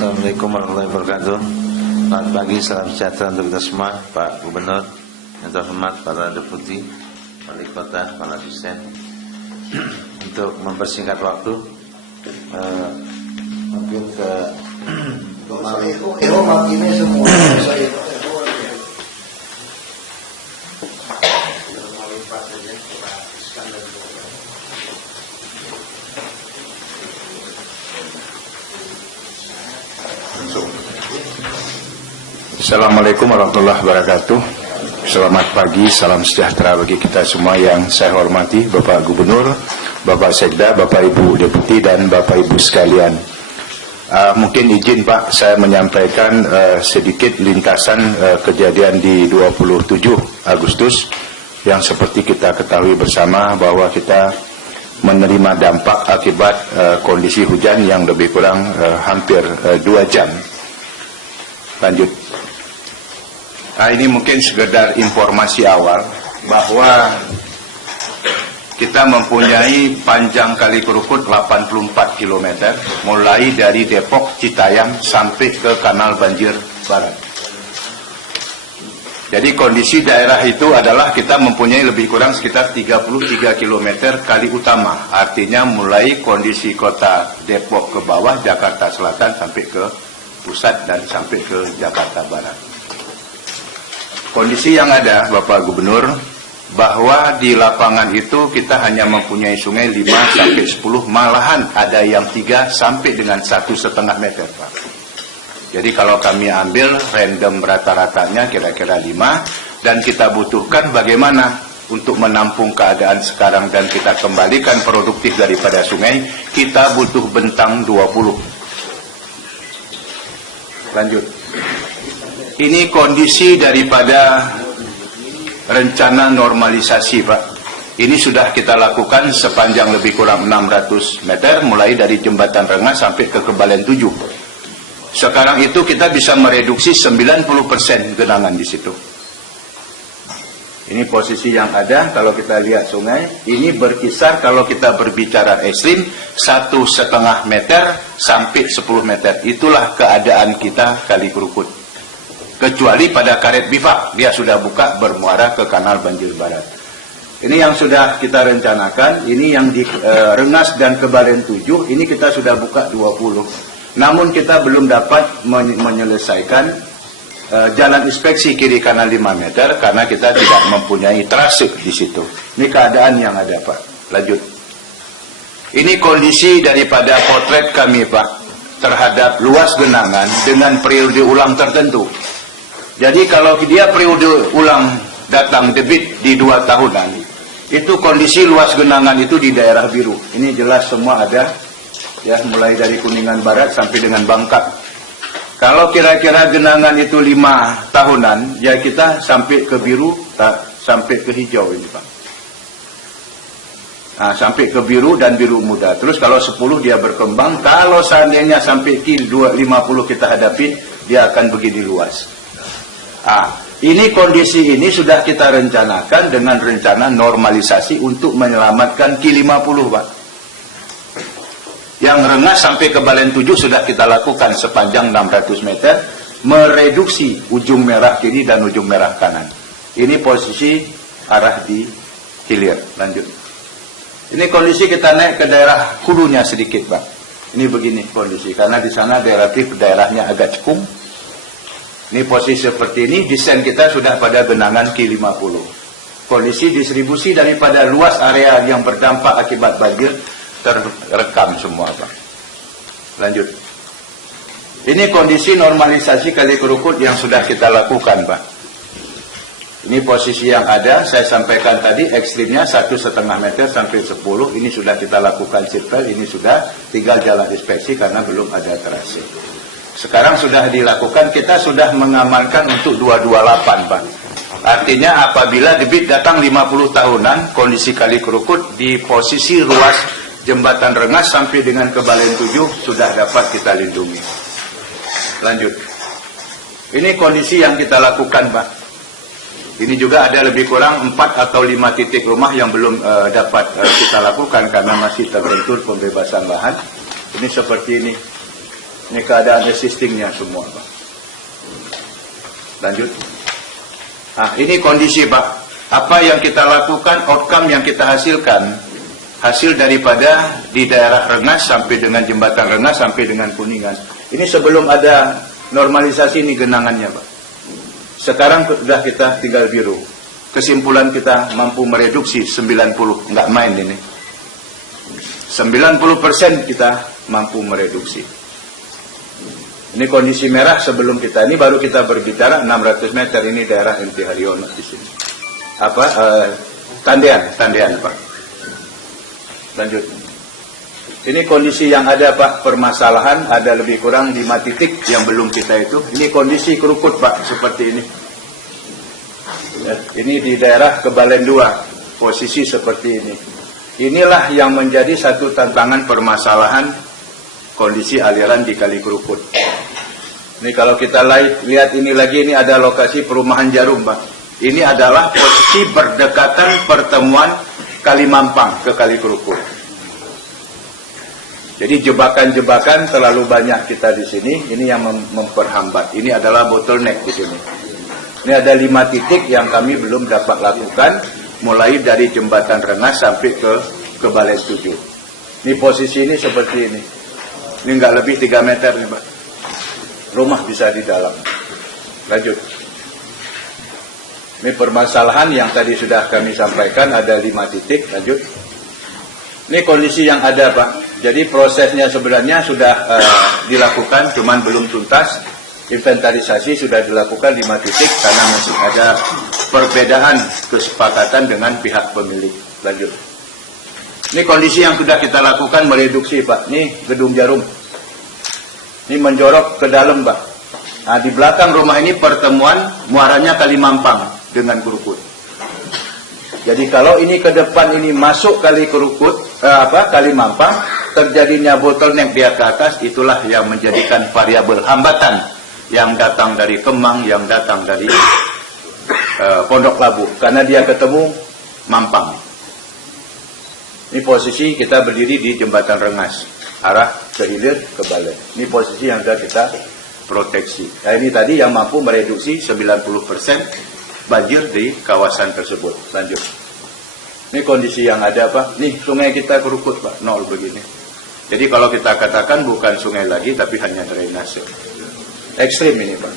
Assalamualaikum warahmatullahi wabarakatuh. Selamat pagi, salam sejahtera untuk kita semua. Pak Gubernur, yang terhormat para deputi, wali kota, kepala dosen. Untuk mempersingkat waktu, mungkin ke ini semua. Assalamualaikum warahmatullahi wabarakatuh. Selamat pagi, salam sejahtera bagi kita semua yang saya hormati Bapak Gubernur, Bapak Sekda, Bapak Ibu Deputi dan Bapak Ibu sekalian. Mungkin izin Pak, saya menyampaikan sedikit lintasan kejadian di 27 Agustus yang seperti kita ketahui bersama bahwa kita menerima dampak akibat kondisi hujan yang lebih kurang hampir 2 jam. Lanjut. Ini mungkin sekedar informasi awal bahwa kita mempunyai panjang Kali Kerukut 84 km mulai dari Depok, Citayam sampai ke Kanal Banjir Barat. Jadi kondisi daerah itu adalah kita mempunyai lebih kurang sekitar 33 km kali utama. Artinya mulai kondisi kota Depok ke bawah, Jakarta Selatan sampai ke pusat dan sampai ke Jakarta Barat. Kondisi yang ada, Bapak Gubernur, bahwa di lapangan itu kita hanya mempunyai sungai 5 sampai 10, malahan ada yang 3 sampai dengan 1,5 meter, Pak. Jadi kalau kami ambil random rata-ratanya kira-kira 5, dan kita butuhkan bagaimana untuk menampung keadaan sekarang dan kita kembalikan produktif daripada sungai, kita butuh bentang 20. Lanjut. Ini kondisi daripada rencana normalisasi, Pak. Ini sudah kita lakukan sepanjang lebih kurang 600 meter, mulai dari Jembatan Rengas sampai ke Kebalen 7. Sekarang itu kita bisa mereduksi 90% genangan di situ. Ini posisi yang ada, kalau kita lihat sungai, ini berkisar kalau kita berbicara ekstrim, 1,5 meter sampai 10 meter. Itulah keadaan kita Kali Kerukut. Kecuali pada karet bifak, dia sudah buka bermuara ke Kanal Banjir Barat. Ini yang sudah kita rencanakan, ini yang di Rengas dan Kebalen 7, ini kita sudah buka 20. Namun kita belum dapat menyelesaikan jalan inspeksi kiri kanan 5 meter, karena kita tidak mempunyai trase di situ. Ini keadaan yang ada, Pak. Lanjut. Ini kondisi daripada potret kami, Pak, terhadap luas genangan dengan periode ulang tertentu. Jadi kalau dia periode ulang datang debit di 2 tahunan, itu kondisi luas genangan itu di daerah biru. Ini jelas semua ada, ya, mulai dari Kuningan Barat sampai dengan Bangka. Kalau kira-kira genangan itu 5 tahunan, ya kita sampai ke biru, sampai ke hijau ini, Pak. Nah, sampai ke biru dan biru muda. Terus kalau 10 dia berkembang, kalau seandainya sampai ke 50 kita hadapi, dia akan begini luas. Ini kondisi ini sudah kita rencanakan dengan rencana normalisasi untuk menyelamatkan Ki-50, Pak. Yang Rengas sampai ke Balen 7 sudah kita lakukan sepanjang 600 meter, mereduksi ujung merah kiri dan ujung merah kanan. Ini posisi arah di hilir. Lanjut. Ini kondisi kita naik ke daerah hulunya sedikit, Pak. Ini begini kondisi, karena di sana daerahnya agak cekung. Ini posisi seperti ini, desain kita sudah pada genangan Ki-50. Kondisi distribusi daripada luas area yang berdampak akibat banjir terekam semua, Pak. Lanjut. Ini kondisi normalisasi Kali Kerukut yang sudah kita lakukan, Pak. Ini posisi yang ada, saya sampaikan tadi, ekstrimnya 1,5 meter sampai 10. Ini sudah kita lakukan sipel, ini sudah tinggal jalan inspeksi karena belum ada trase. Sekarang sudah dilakukan, kita sudah mengamankan untuk 228, Pak. Artinya apabila debit datang 50 tahunan, kondisi Kali Kerukut di posisi ruas Jembatan Rengas sampai dengan Kebalen 7 sudah dapat kita lindungi. Lanjut. Ini kondisi yang kita lakukan, Pak. Ini juga ada lebih kurang 4 atau 5 titik rumah yang belum dapat kita lakukan karena masih terbentur pembebasan lahan. Ini seperti ini. Ini keadaan existingnya semua, Pak. Lanjut. Nah, ini kondisi, Pak. Apa yang kita lakukan, outcome yang kita hasilkan, hasil daripada di daerah Rengas sampai dengan jembatan Rengas sampai dengan Kuningan. Ini sebelum ada normalisasi ini genangannya, Pak. Sekarang sudah kita tinggal biru. Kesimpulan kita mampu mereduksi 90, nggak main ini. 90% kita mampu mereduksi. Ini kondisi merah sebelum kita, ini baru kita berbicara 600 meter, ini daerah MT Haryono di sini. Tandean, Pak. Lanjut. Ini kondisi yang ada, Pak, permasalahan ada lebih kurang 5 titik yang belum kita itu. Ini kondisi kerukut, Pak, seperti ini. Ya, ini di daerah Kebalen 2, posisi seperti ini. Inilah yang menjadi satu tantangan permasalahan kondisi aliran di Kali Kerukut. Ini kalau kita lihat ini lagi, ini ada lokasi perumahan Jarum, Pak. Ini adalah posisi berdekatan pertemuan Kali Mampang ke Kali Kerukut. Jadi jebakan-jebakan terlalu banyak kita di sini, ini yang memperhambat. Ini adalah bottleneck di sini. Ini ada 5 titik yang kami belum dapat lakukan, mulai dari jembatan Rengas sampai ke Balai 7. Ini posisi ini seperti ini. Ini nggak lebih 3 meter nih, Pak. Rumah bisa di dalam. Lanjut. Ini permasalahan yang tadi sudah kami sampaikan, ada 5 titik. Lanjut. Ini kondisi yang ada, Pak. Jadi prosesnya sebenarnya sudah dilakukan, cuman belum tuntas. Inventarisasi sudah dilakukan 5 titik karena masih ada perbedaan kesepakatan dengan pihak pemilik. Lanjut. Ini kondisi yang sudah kita lakukan mereduksi, Pak. Ini Gedung Jarum. Ini menjorok ke dalam, Pak. Nah, di belakang rumah ini pertemuan muaranya Kali Mampang dengan Kerukut. Jadi kalau ini ke depan ini masuk Kali Kerukut, Kali Mampang, terjadinya bottleneck dia ke atas, itulah yang menjadikan variabel hambatan yang datang dari Kemang, yang datang dari Pondok Labu, karena dia ketemu Mampang. Ini posisi kita berdiri di jembatan Rengas, arah ke hilir ke Balai. Ini posisi yang sudah kita proteksi. Nah, ini tadi yang mampu mereduksi 90% banjir di kawasan tersebut. Lanjut. Ini kondisi yang ada, Pak. Nih sungai kita Kerukut, Pak, 0 begini. Jadi kalau kita katakan bukan sungai lagi, tapi hanya drainase. Ekstrim ini, Pak.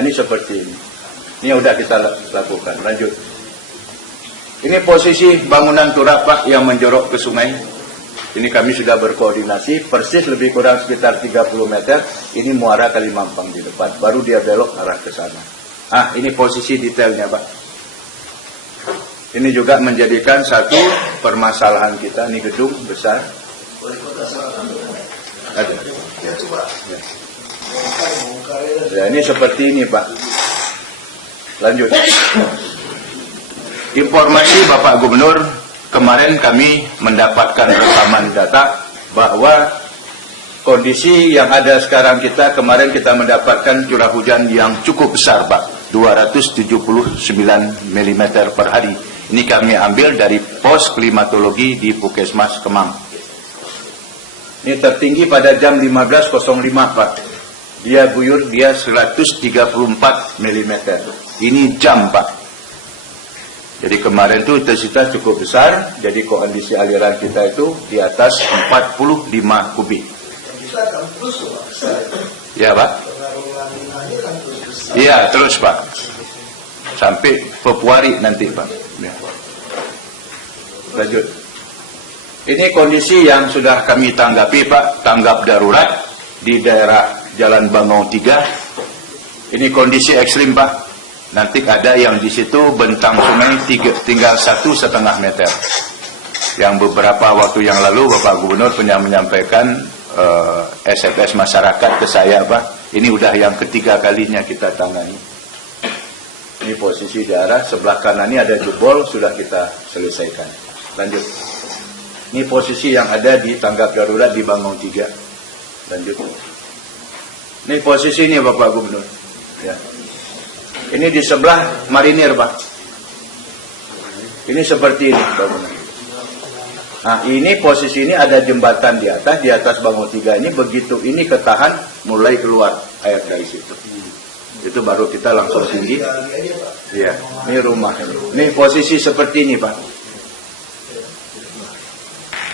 Ini seperti ini. Ini sudah kita lakukan. Lanjut. Ini posisi bangunan turap, Pak, yang menjorok ke sungai. Ini kami sudah berkoordinasi, persis lebih kurang sekitar 30 meter. Ini muara Kali Mampang di depan. Baru dia belok arah ke sana. Ini posisi detailnya, Pak. Ini juga menjadikan satu permasalahan kita. Ini gedung besar. Ada. Ya. Ya, ini seperti ini, Pak. Lanjut. Informasi Bapak Gubernur, kemarin kami mendapatkan rekaman data bahwa kondisi yang ada sekarang kita, kemarin kita mendapatkan curah hujan yang cukup besar, Pak. 279 mm per hari. Ini kami ambil dari pos klimatologi di Puskesmas Kemang. Ini tertinggi pada jam 15.05, Pak. Dia guyur, dia 134 mm. Ini jam, Pak. Jadi kemarin itu intensitas cukup besar. Jadi kondisi aliran kita itu di atas 45 kubik. Ya, Pak. Iya, terus, Pak. Sampai Februari nanti, Pak. Ya. Lanjut. Ini kondisi yang sudah kami tanggapi, Pak. Tanggap darurat di daerah Jalan Bangau 3. Ini kondisi ekstrim, Pak. Nanti ada yang di situ bentang sungai tinggal 1,5 meter. Yang beberapa waktu yang lalu Bapak Gubernur pernah menyampaikan SMS masyarakat ke saya, Pak. Ini udah yang ketiga kalinya kita tangani. Ini posisi daerah sebelah kanan ini ada jebol, sudah kita selesaikan. Lanjut. Ini posisi yang ada di tanggap darurat di Bangau 3. Lanjut. Ini posisi ini Bapak Gubernur. Ya. Ini di sebelah marinir, Pak. Ini seperti ini bangunan. Nah, ini posisi ini ada jembatan di atas bangun 3 ini, begitu ini ketahan, mulai keluar air dari situ. Itu baru kita langsung tinggi. Iya, ini rumah. Ini posisi seperti ini, Pak.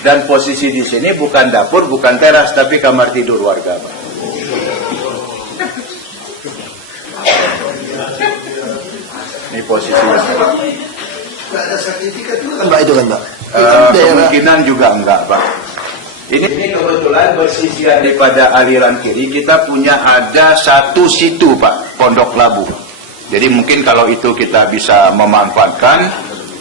Dan posisi di sini bukan dapur, bukan teras, tapi kamar tidur warga, Pak. Ini posisinya. Nggak ada sertifikat juga kan Pak itu kan Pak? Kemungkinan juga enggak, Pak. Ini kebetulan bersisian daripada aliran kiri, kita punya ada satu situ, Pak, Pondok Labu. Jadi mungkin kalau itu kita bisa memanfaatkan,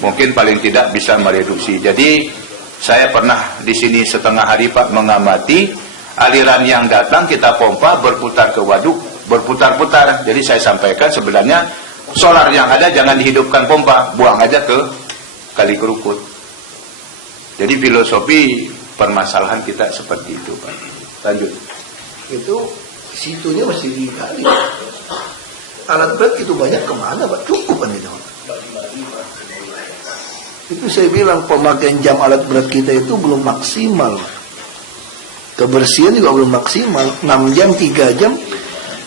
mungkin paling tidak bisa mereduksi. Jadi saya pernah di sini setengah hari, Pak, mengamati aliran yang datang kita pompa berputar ke waduk, berputar-putar. Jadi saya sampaikan sebenarnya solar yang ada jangan dihidupkan pompa, buang aja ke Kali Kerukut. Jadi filosofi permasalahan kita seperti itu, Pak. Lanjut. Itu situnya masih digali. Alat berat itu banyak kemana Pak? Cukup kan itu? Itu saya bilang pemakaian jam alat berat kita itu belum maksimal. Kebersihan juga belum maksimal. 6 jam, 3 jam.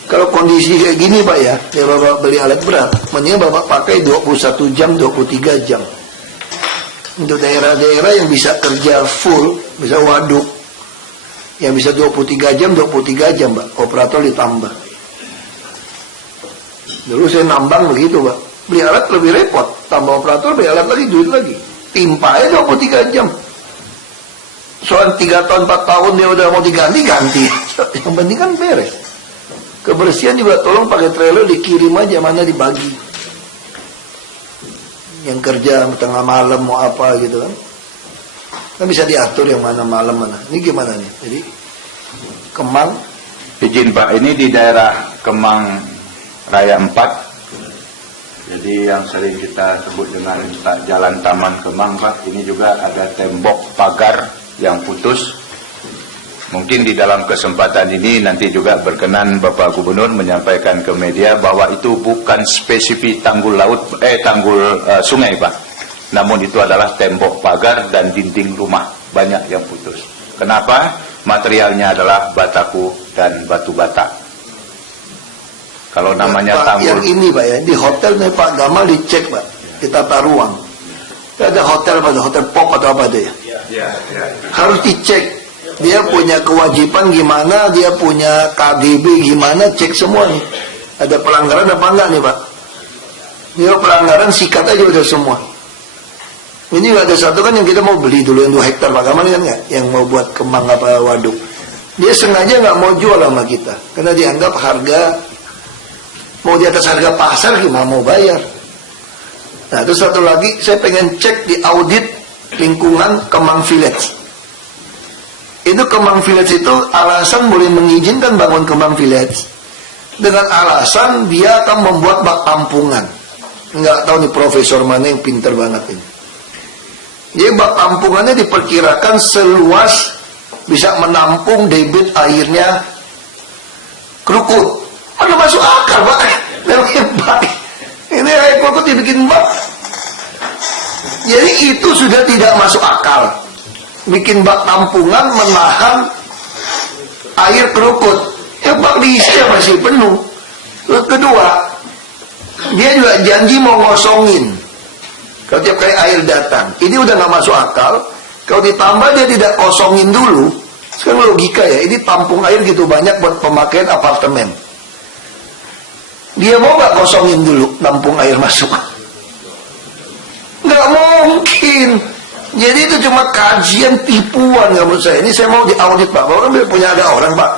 Kalau kondisi kayak gini Pak ya Bapak beli alat berat, mendingan Bapak pakai 21 jam, 23 jam. Untuk daerah-daerah yang bisa kerja full, bisa waduk, yang bisa 23 jam, 23 jam Pak, operator ditambah. Dulu saya nambang begitu Pak, beli alat lebih repot, tambah operator, beli alat lagi, duit lagi. Timpa aja 23 jam. Soal 3 tahun, 4 tahun dia udah mau diganti, ganti. Yang penting kan beres. Kebersihan juga tolong pakai trailer dikirim aja, mana dibagi. Yang kerja tengah malam mau apa gitu kan. Kan bisa diatur yang mana malam mana. Ini gimana nih? Jadi Kemang. Izin Pak, ini di daerah Kemang Raya 4. Jadi yang sering kita sebut dengan Jalan Taman Kemang, Pak. Ini juga ada tembok pagar yang putus. Mungkin di dalam kesempatan ini nanti juga berkenan Bapak Gubernur menyampaikan ke media bahwa itu bukan spesifik tanggul sungai, Pak. Namun itu adalah tembok pagar dan dinding rumah, banyak yang putus. Kenapa? Materialnya adalah bataku dan batu bata. Kalau namanya Pak, tanggul. yang ini Pak ya, di hotel nih Pak Gamal dicek Pak, di tata ruang. Ada hotel pada hotel pop atau apa itu ya? Harus dicek. Dia punya kewajiban gimana, dia punya KGB gimana, cek semua nih. Ada pelanggaran apa enggak nih Pak? Dia pelanggaran sikat aja udah semua. Ini ada satu kan yang kita mau beli dulu yang 2 hektar Pak Gamal kan nggak? Yang mau buat kemang apa waduk. Dia sengaja nggak mau jual sama kita, karena dianggap harga mau di atas harga pasar gimana mau bayar. Nah terus satu lagi saya pengen cek di audit lingkungan Kemang Village. Itu Kemang Village itu alasan boleh mengizinkan bangun Kemang Village dengan alasan dia akan membuat bak tampungan. Nggak tahu nih profesor mana yang pinter banget ini. Jadi bak tampungannya diperkirakan seluas bisa menampung debit airnya Kerukut. Mana masuk akal Pak? Ini air Kerukut dibikin bak. Jadi itu sudah tidak masuk akal. Bikin bak tampungan menahan air Kerukut. Ya bak diisi masih penuh. Terus kedua, dia juga janji mau ngosongin kalau tiap kali air datang. Ini udah nggak masuk akal. Kalau ditambah dia tidak kosongin dulu. Sekarang logika ya, ini tampung air gitu banyak buat pemakaian apartemen. Dia mau nggak kosongin dulu tampung air masuk? Nggak mungkin. Jadi itu cuma kajian tipuan ya menurut saya. Ini saya mau diaudit Pak. Orang punya ada orang Pak.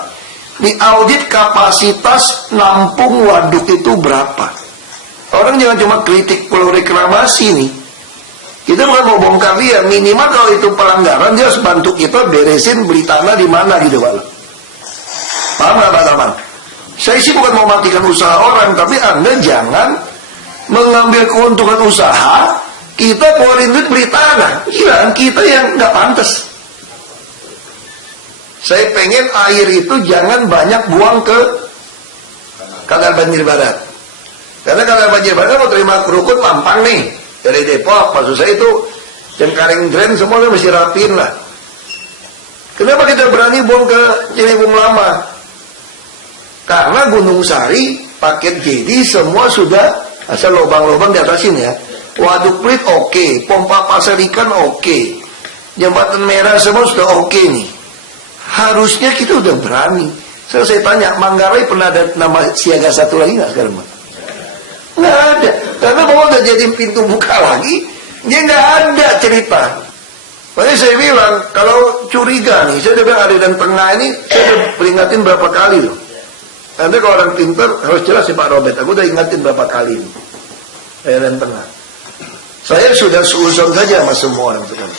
Diaudit kapasitas nampung waduk itu berapa. Orang jangan cuma kritik pulau reklamasi nih. Kita bukan mau bongkar dia. Minimal kalau itu pelanggaran dia harus bantu kita beresin beli tanah di mana gitu Pak. Paham nggak Pak Taman? Saya sih bukan mau matikan usaha orang, tapi Anda jangan mengambil keuntungan usaha. Kita keluarin duit beli tanah. Gila, kita yang nggak pantas. Saya pengen air itu jangan banyak buang ke Kanal Banjir Barat. Karena Kanal Banjir Barat mau terima Kerukut Mampang nih dari Depok. Maksud saya itu Cengkareng Grand semua kan mesti rapiin lah. Kenapa kita berani buang ke Ciliwung Lama? Karena Gunung Sari, paket JD semua sudah asal lubang-lubang diatasin ya. Waduk Pluit oke, pompa pasar ikan oke, Jembatan Merah semua sudah oke nih. Harusnya kita udah berani. Saya tanya, Manggarai pernah ada nama siaga satu lagi nggak sekarang? Nggak ada. Karena mau udah jadi pintu buka lagi, dia nggak ada cerita. Makanya saya bilang, kalau curiga nih, saya udah bilang aliran tengah ini, saya udah peringatin berapa kali loh. Nanti kalau orang pintar harus jelas sih Pak Robert, aku udah ingatin berapa kali nih. Aliran tengah. Saya sudah seuzon saja sama semua orang sekarang.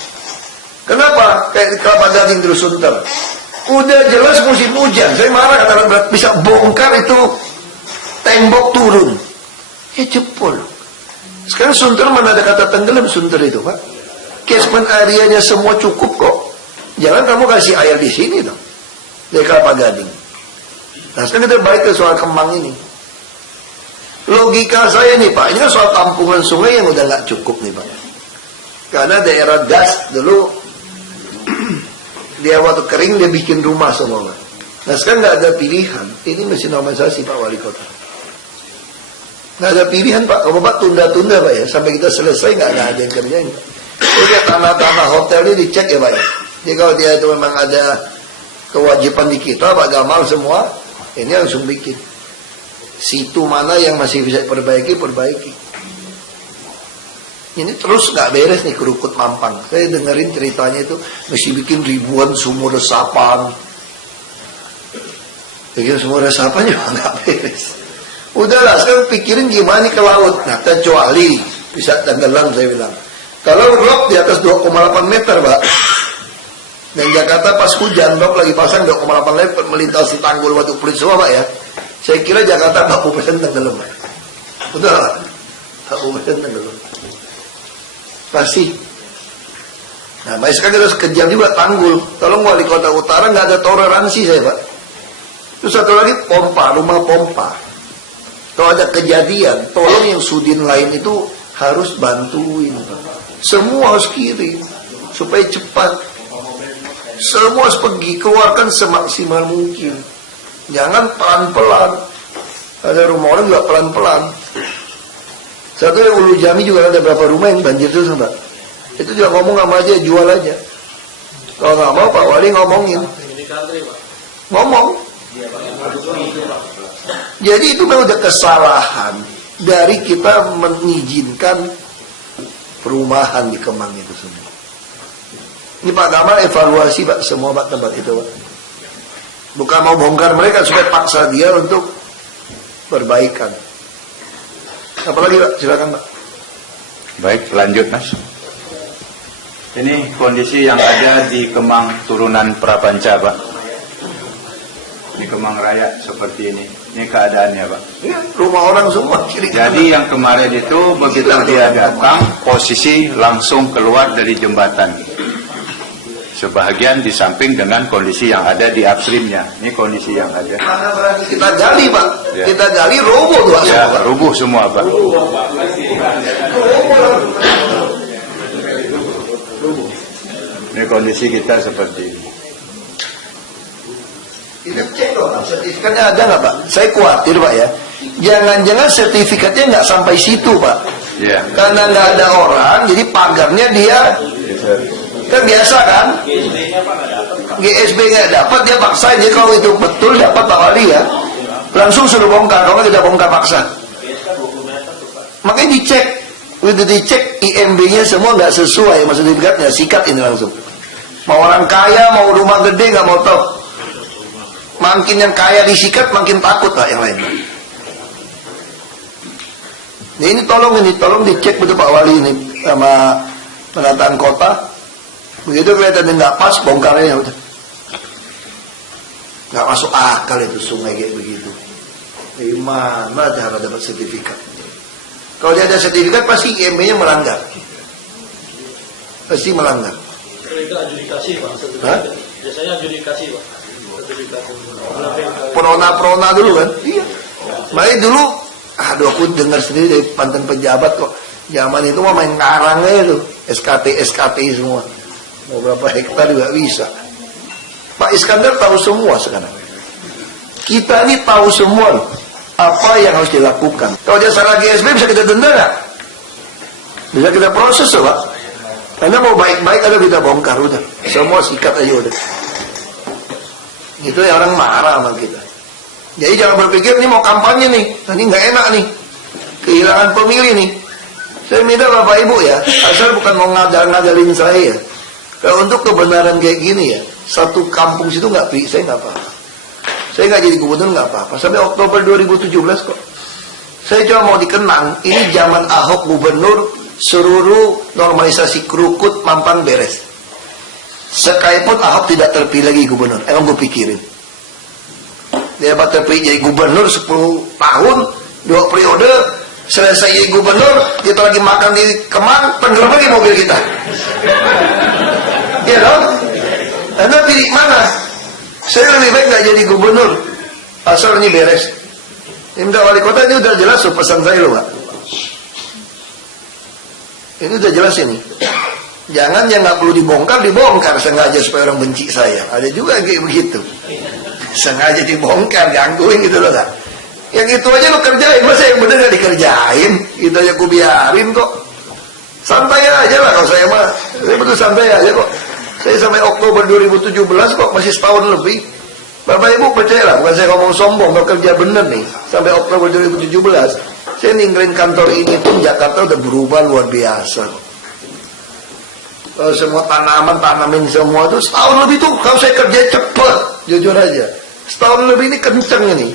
Kenapa? Kayak Kelapa Gading terus Sunter. Udah jelas musim hujan. Saya marah karena bisa bongkar itu tembok turun. Ya jebol. Sekarang Sunter mana ada kata tenggelam Sunter itu Pak? Catchment areanya semua cukup kok. Jangan kamu kasih air di sini dong. Dari Kelapa Gading. Nah sekarang kita balik ke soal Kemang ini. Logika saya nih Pak, ini kan soal tampungan sungai yang udah nggak cukup nih Pak. Karena daerah das dulu dia waktu kering dia bikin rumah semua Pak. Nah sekarang nggak ada pilihan. Ini mesti normalisasi Pak Wali Kota. Nggak ada pilihan Pak. Kalau Pak tunda-tunda Pak ya, sampai kita selesai nggak ada yang kerjain. Jadi tanah-tanah hotel ini dicek ya Pak ya. Jadi kalau dia itu memang ada kewajiban di kita Pak Gamal semua, ini langsung bikin. Situ mana yang masih bisa perbaiki. Ini terus nggak beres nih Kerukut Mampang. Saya dengerin ceritanya itu mesti bikin ribuan sumur resapan. Bikin sumur resapan juga nggak beres. Udahlah sekarang pikirin gimana ke laut. Nah kecuali bisa tenggelam saya bilang. Kalau rok di atas 2,8 meter Pak. Dan Jakarta pas hujan rok lagi pasang 2,8 meter melintasi tanggul Waduk Pluit semua Pak ya. Saya kira Jakarta 40% tenggelam. Udah 40% tenggelam. Pasti. Nah, makanya sekarang kita harus kejar juga tanggul. Tolong Wali Kota Utara nggak ada toleransi saya Pak. Terus satu lagi pompa, rumah pompa. Kalau ada kejadian, tolong yang sudin lain itu harus bantuin Pak. Semua harus kirim supaya cepat. Semua harus pergi, keluarkan semaksimal mungkin. Jangan pelan-pelan. Ada rumah orang juga pelan-pelan. Satu yang Ulu Jami juga ada berapa rumah yang banjir terus Pak. Itu juga ngomong sama aja, jual aja. Kalau nggak mau Pak Wali ngomongin. Ngomong. Jadi itu memang udah kesalahan dari kita mengizinkan perumahan di Kemang itu semua. Ini Pak Gamal evaluasi Pak semua Pak tempat itu Pak. Bukan mau bongkar mereka supaya paksa dia untuk perbaikan. Apalagi Pak, silakan Pak. Baik, lanjut Mas. Ini kondisi yang ada di Kemang turunan Prapanca Pak. Di Kemang Raya seperti ini. Ini keadaannya Pak. Ya, rumah orang semua. Jadi yang kemarin itu begitu dia datang, posisi langsung keluar dari jembatan. Sebahagian di samping dengan kondisi yang ada di upstreamnya. Ini kondisi yang ada. Mana berani kita gali Pak. Ya. Kita gali roboh tuh Ya, semua. rubuh semua Pak. Ini kondisi kita seperti ini. Kita cek dong, sertifikatnya ada nggak Pak? Saya khawatir Pak ya. Jangan-jangan sertifikatnya nggak sampai situ Pak. Ya. Karena nggak ada orang, jadi pagarnya dia kan biasa kan? GSB nggak dapat, dia paksa. Jadi kalau itu betul dapat Pak Wali ya, langsung suruh bongkar. Kalau kita bongkar paksa. Makanya dicek, udah dicek IMB-nya semua nggak sesuai sama sertifikatnya, sikat ini langsung. Mau orang kaya, mau rumah gede nggak mau tahu. Makin yang kaya disikat, makin takut Pak yang lain. Nah, ini tolong dicek betul Pak Wali ini sama penataan kota. Begitu kelihatan nggak pas, bongkarnya udah. Nggak masuk akal itu sungai kayak begitu. Gimana cara dapat sertifikat? Kalau dia ada sertifikat pasti IMB-nya melanggar. Pasti melanggar. Itu adjudikasi Pak. Hah? Biasanya adjudikasi Pak. Perona dulu kan? Iya. Makanya dulu, aduh aku dengar sendiri dari mantan pejabat kok. Zaman itu mah main karangnya itu, SKT semua. Mau berapa hektar juga bisa. Pak Iskandar tahu semua sekarang. Kita ini tahu semua apa yang harus dilakukan. Kalau dia salah GSB bisa kita denda nggak? Bisa kita proses loh Pak. Karena mau baik-baik ada kita bongkar udah. Semua sikat aja udah. Itu yang orang marah sama kita. Jadi jangan berpikir ini mau kampanye nih, ini nggak enak nih, kehilangan pemilih nih. Saya minta Bapak Ibu ya, asal bukan mau ngajarin saya. Kalau untuk kebenaran kayak gini ya, satu kampung situ nggak saya nggak apa-apa. Saya nggak jadi gubernur nggak apa-apa. Sampai Oktober 2017 kok. Saya cuma mau dikenang, ini zaman Ahok gubernur, seluruh normalisasi Krukut Mampang beres. Sekalipun Ahok tidak terpilih lagi gubernur, emang gue pikirin. Dia terpilih jadi gubernur 10 tahun, 2 periode, selesai jadi gubernur, kita lagi makan di Kemang, tenggelam lagi mobil kita. Iya dong? Anda pilih mana? Saya lebih baik nggak jadi gubernur, asal ini beres. Ini minta wali kota ini udah jelas loh pesan saya loh Pak. Ini udah jelas ini. Jangan yang nggak perlu dibongkar sengaja supaya orang benci saya. Ada juga yang kayak begitu. Sengaja dibongkar, gangguin gitu loh Kak. Yang itu aja lo kerjain, masa yang bener gak dikerjain? Itu aja aku biarin kok. Santai aja lah kalau saya mah. Saya betul santai aja kok. Saya sampai Oktober 2017 kok masih setahun lebih. Bapak Ibu percayalah, bukan saya ngomong sombong, kalau kerja bener nih. Sampai Oktober 2017, saya ninggalin kantor ini pun Jakarta udah berubah luar biasa. Kalau semua tanamin semua itu setahun lebih tuh kalau saya kerja cepet, jujur aja. Setahun lebih ini kenceng ini.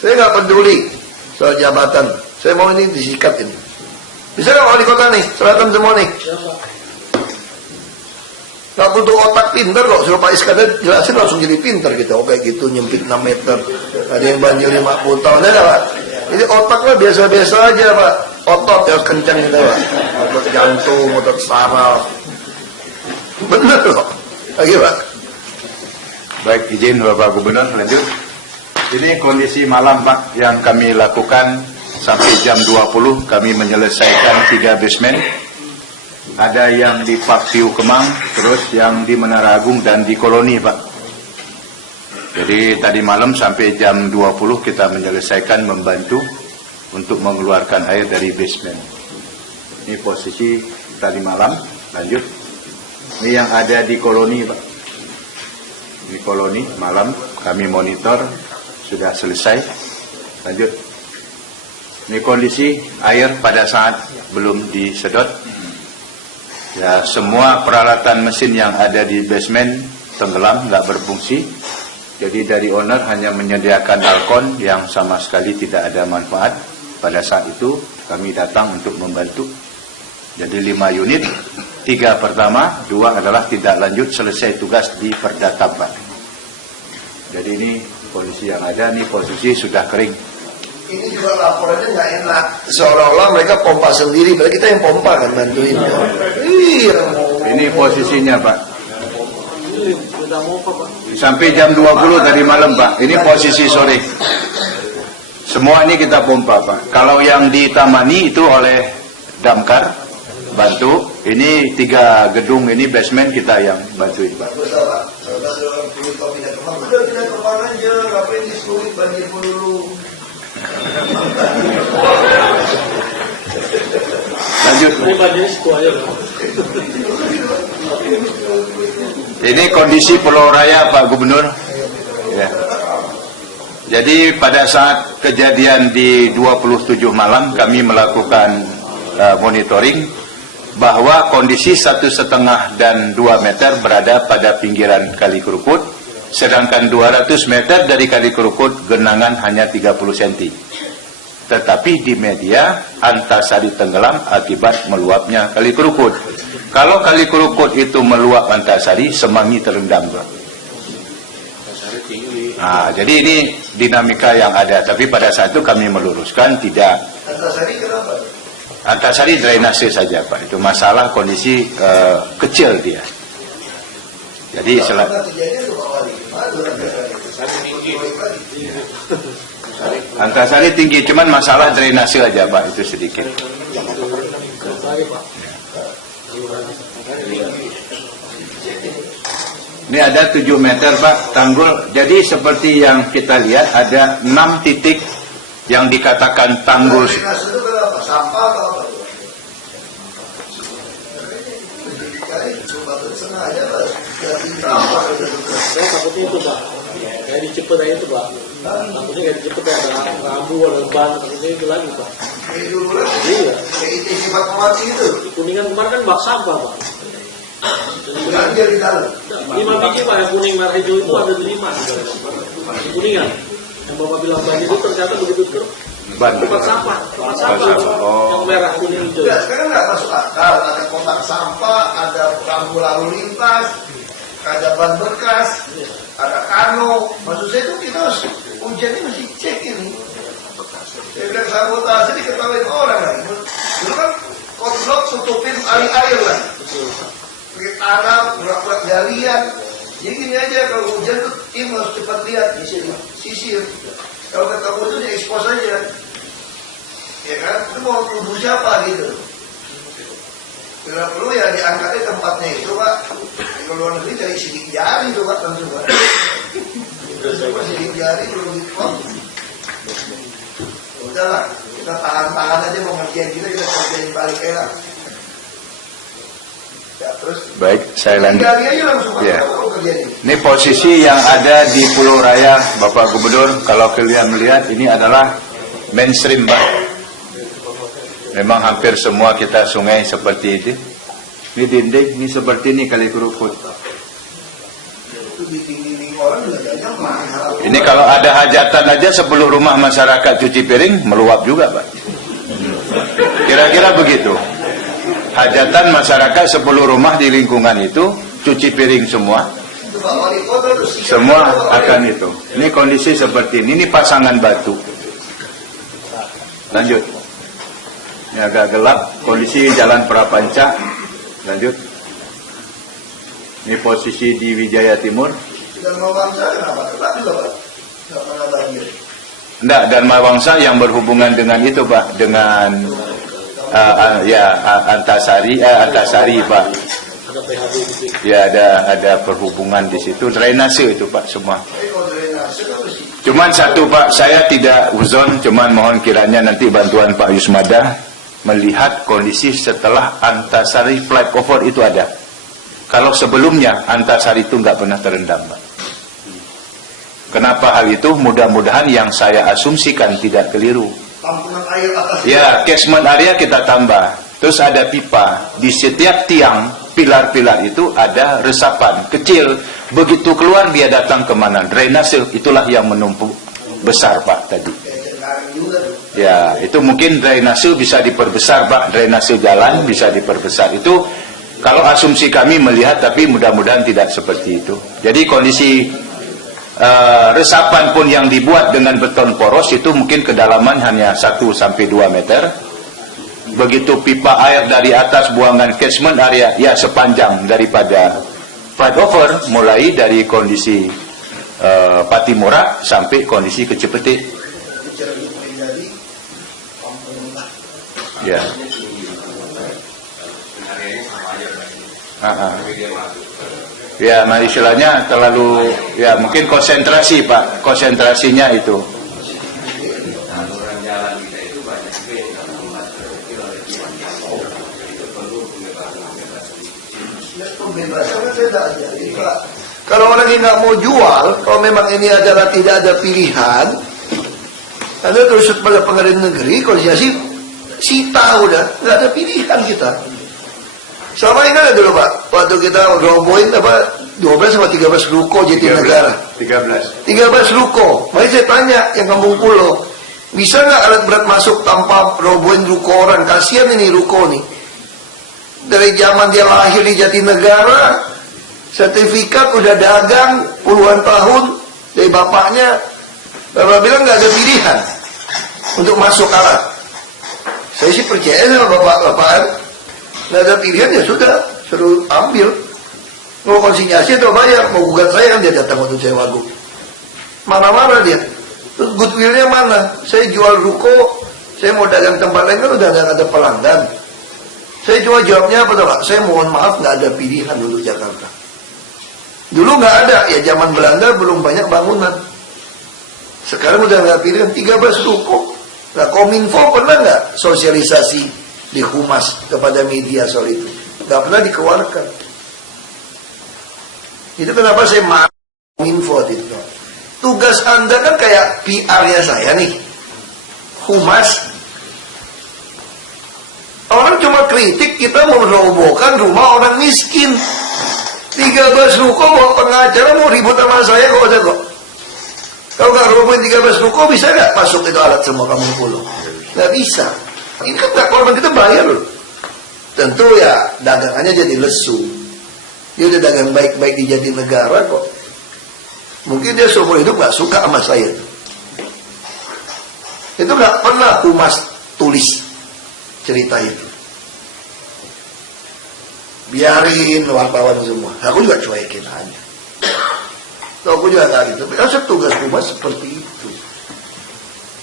Saya nggak peduli soal jabatan. Saya mau ini disikat ini. Bisa nggak wali kota nih, selatan semua nih. Nggak butuh otak pinter kok. Suruh Pak Iskandar jelasin langsung jadi pinter gitu. Oh kayak gitu nyempit 6 meter. Ada yang banjir 50 tahun. Ada Pak. Jadi otaknya biasa-biasa aja Pak. Otot harus kencang gitu Pak. Otot jantung, otot saraf. Bener loh. Lagi Pak. Baik, izin Bapak Gubernur lanjut. Ini kondisi malam Pak yang kami lakukan sampai jam 20 kami menyelesaikan 3 basement. Ada yang di Park View Kemang, terus yang di Menara Agung dan di Koloni Pak. Jadi tadi malam sampai jam 20 kita menyelesaikan membantu untuk mengeluarkan air dari basement. Ini posisi tadi malam, lanjut. Ini yang ada di Koloni Pak. Di Koloni malam kami monitor sudah selesai. Lanjut. Ini kondisi air pada saat belum disedot. Ya, semua peralatan mesin yang ada di basement tenggelam, nggak berfungsi. Jadi dari owner hanya menyediakan alkon yang sama sekali tidak ada manfaat. Pada saat itu kami datang untuk membantu. Jadi 5 unit, 3 pertama, 2 adalah tidak lanjut selesai tugas di Perdata Pak. Jadi ini kondisi yang ada, nih posisi sudah kering. Ini juga laporannya nggak enak. Seolah-olah mereka pompa sendiri, padahal kita yang pompa kan bantuin. Iya. Ini posisinya Pak. Sampai jam 20 tadi malam Pak. Ini posisi sore. Semua ini kita pompa Pak. Kalau yang ditamani itu oleh damkar bantu. Ini 3 gedung ini basement kita yang bantuin Pak. Bagus Pak. Saudara pindah Kemang. Udah pindah Kemang aja. Ngapain disulit banjir dulu. Lanjut. Ini kondisi Pulau Raya Pak Gubernur. Ya. Jadi pada saat kejadian di 27 malam kami melakukan monitoring bahwa kondisi 1,5 dan 2 meter berada pada pinggiran Kali Kerukut, sedangkan 200 meter dari Kali Kerukut genangan hanya 30 cm. Tetapi di media Antasari tenggelam akibat meluapnya Kali Kerukut. Kalau Kali Kerukut itu meluap Antasari, Semanggi terendam. Nah, jadi ini dinamika yang ada. Tapi pada saat itu kami meluruskan tidak. Antasari kenapa? Antasari drainase saja Pak. Itu masalah kondisi kecil dia. Jadi Antasari tinggi, cuman masalah drainase aja Pak, itu sedikit. Baik, Pak. Ini ada 7 meter Pak tanggul. Jadi seperti yang kita lihat ada 6 titik yang dikatakan tanggul. Drainase itu kenapa? Sampah atau apa? Coba sengaja lah. Saya takutnya itu, Pak. Kayak di Cepet aja itu, Pak. Takutnya kayak di Cepet ada rambu, ada ban, takutnya itu lagi, Pak. Ini dulu lah. Iya. Kayak ITC Fatmawati itu. Kuningan kemarin kan bak sampah, Pak. Bukan dia di dalam. 5 biji, Pak, yang kuning merah hijau itu ada 5 di Kuningan. Yang Bapak bilang banjir itu ternyata begitu terus. Tempat sampah, yang merah kuning hijau. Ya, sekarang nggak masuk akal. Ada kotak sampah, ada rambu lalu lintas, ada ban bekas, ada kano. Maksud saya itu kita harus ujian ini mesti cek ini. Saya bilang sabotase diketahui orang lagi. Dulu kan konblok tutupin air lah. Pakai tanam, berat-berat galian. Jadi gini aja kalau hujan tuh tim harus cepat lihat sisir. Kalau ketemu itu diekspos aja. Ya kan? Itu mau tuduh siapa gitu. Bila perlu ya diangkatnya tempatnya itu Pak. Di luar negeri cari sidik jari itu Pak tentu Pak. Sidik jari belum ditolong. Udahlah, kita tahan-tahan aja pengertian kita kerjain balik era. Ya, terus. Baik, saya lanjut. Aja langsung Pak. Ya. Kerjaan ini. Ini posisi yang ada di Pulau Raya, Bapak Gubernur. Kalau kalian melihat, ini adalah mainstream, Pak. Memang hampir semua kita sungai seperti itu. Ini dinding, ini seperti ini kali kerukut. Itu di dinding orang juga jangan mahal. Ini kalau ada hajatan aja 10 rumah masyarakat cuci piring, meluap juga, Pak. Kira-kira begitu. Hajatan masyarakat 10 rumah di lingkungan itu, cuci piring semua. Itu Pak Wali Kota tuh Semua akan itu. Ini kondisi seperti ini pasangan batu. Lanjut. Ini agak gelap, kondisi Jalan Prapanca. Lanjut. Ini posisi di Wijaya Timur. Dan Mawangsa kenapa? Tetap juga Pak. Nggak pernah banjir. Enggak, dan Mawangsa yang berhubungan dengan itu, Pak, dengan Antasari, Pak. Ada PHB di situ. Ya, ada perhubungan di situ. Drainase itu, Pak, semua. Tapi kalau drainase kan mesti Cuman satu, Pak, saya tidak uzon, cuman mohon kiranya nanti bantuan Pak Yusmada melihat kondisi setelah Antasari flyover itu ada. Kalau sebelumnya Antasari itu nggak pernah terendam, Pak. Kenapa hal itu? Mudah-mudahan yang saya asumsikan tidak keliru. tampungan air atas. Ya, catchment area kita tambah. Terus ada pipa. Di setiap tiang, pilar-pilar itu ada resapan kecil. Begitu keluar dia datang kemana? Drainase, itulah yang menumpuk besar, Pak, tadi. Ya, itu mungkin drainase bisa diperbesar, Pak. Drainase jalan bisa diperbesar. Itu kalau asumsi kami melihat, tapi mudah-mudahan tidak seperti itu. Jadi kondisi resapan pun yang dibuat dengan beton poros itu mungkin kedalaman hanya 1 sampai 2 meter. Begitu pipa air dari atas buangan catchment area, ya sepanjang daripada flyover, mulai dari kondisi Patimura sampai kondisi Kecepete. Ya. Ya, nah istilahnya terlalu, ya mungkin konsentrasi, Pak, konsentrasinya itu. Kalau orang ini nggak mau jual, kalau memang ini adalah tidak ada pilihan, Anda terus pada pengadilan negeri, kalau sita udah, nggak ada pilihan kita. Sama ini ada dulu Pak, waktu kita robohin apa 12 sama 13 ruko Jatinegara. 13 ruko. Mari saya tanya yang Kampung Pulau, bisa nggak alat berat masuk tanpa robohin ruko orang? Kasihan ini ruko nih. Dari zaman dia lahir di Jatinegara, sertifikat udah dagang puluhan tahun dari bapaknya. Bapak bilang nggak ada pilihan untuk masuk alat. Saya sih percaya sama bapak-bapak. Nggak ada pilihan ya sudah, suruh ambil. Mau konsinyasi atau bayar, mau gugat saya kan dia datang untuk saya wagub. Marah-marah dia. Terus goodwill-nya mana? Saya jual ruko Saya mau dagang tempat lain kan udah nggak ada pelanggan. Saya cuma jawabnya apa tuh Pak? Saya mohon maaf nggak ada pilihan dulu Jakarta. Dulu nggak ada, ya zaman Belanda belum banyak bangunan. Sekarang udah nggak pilihan, 13 ruko. Nah, Kominfo pernah nggak sosialisasi di Humas kepada media soal itu? Nggak pernah dikeluarkan. Itu kenapa saya marah Kominfo itu. Tugas Anda kan kayak PR-nya saya nih. Humas. Orang cuma kritik kita mau merobohkan rumah orang miskin. 13 ruko bawa pengacara mau ribut sama saya kok ada kok. Kalau nggak robohin 13 ruko bisa nggak masuk itu alat semua Kampung Pulau? Nggak bisa. Ini kan nggak korban kita bayar loh. Tentu ya dagangannya jadi lesu. Dia udah dagang baik-baik di Jatinegara kok. Mungkin dia seumur hidup nggak suka sama saya. Itu nggak pernah Humas tulis cerita itu. Biarin wartawan semua. Aku juga cuekin aja. Aku juga nggak gitu. Tapi tugas Humas seperti itu.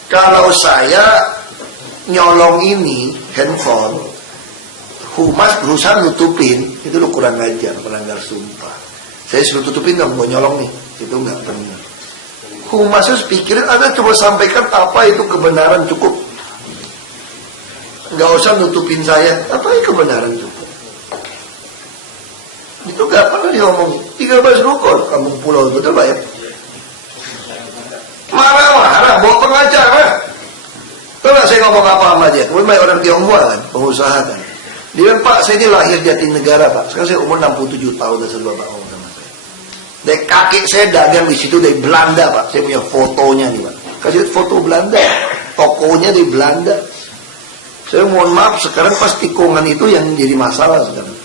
Kalau saya nyolong ini handphone, Humas berusaha nutupin, itu lo kurang ajar, melanggar sumpah. Saya suruh tutupin nggak mau nyolong nih, itu nggak pernah. Humas harus pikirin, Anda coba sampaikan apa itu kebenaran cukup. Nggak usah nutupin saya, apa itu kebenaran cukup. Itu nggak pernah diomongin. 13 ruko Kampung Pulau, betul Pak ya? Marah-marah, bawa pengacara. Tahu nggak saya ngomong apa sama dia? Kemudian banyak orang Tionghoa kan, pengusaha kan. Dia bilang, Pak, saya ini lahir Jatinegara Pak. Sekarang saya umur 67 tahun dan sebelum Pak ngomong sama saya. Dari kakek saya dagang di situ dari Belanda Pak. Saya punya fotonya nih Pak. Kasih foto Belanda, tokonya di Belanda. Saya mohon maaf, sekarang pas tikungan itu yang jadi masalah sekarang.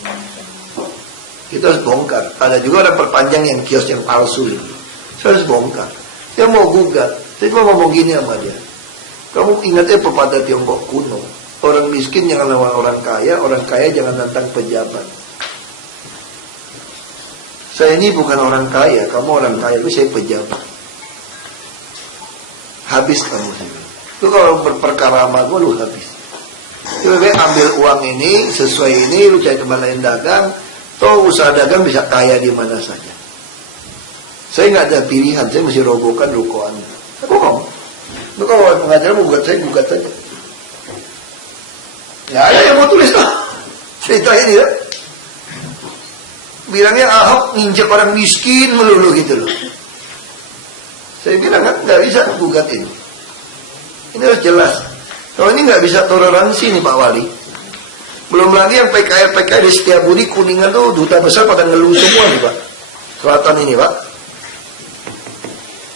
Kita harus bongkar. Ada juga orang perpanjang yang kios yang palsu itu. Saya harus bongkar. Saya mau gugat. Saya cuma ngomong gini sama dia. Kamu ingatnya pepatah Tiongkok kuno. Orang miskin jangan lawan orang kaya jangan tantang pejabat. Saya ini bukan orang kaya, kamu orang kaya, tapi saya pejabat. Habis kamu sih. Lu kalau berperkara sama gue, lu habis. Coba ambil uang ini, sesuai ini, lu cari tempat lain dagang. Toh usaha dagang bisa kaya di mana saja. Saya nggak ada pilihan, saya mesti robohkan ruko Anda. Aku ngomong, lu kalau pengacara mau gugat saya, gugat saja. Nggak ada yang mau tulis lah. Cerita ini ya. Bilangnya Ahok nginjek orang miskin melulu gitu loh. Saya bilang kan nggak bisa gugat ini. Ini harus jelas. Kalau ini nggak bisa toleransi nih Pak Wali. Belum lagi yang PKR di Setiabudi Kuningan tuh duta besar pada ngeluh semua nih Pak. Selatan ini Pak.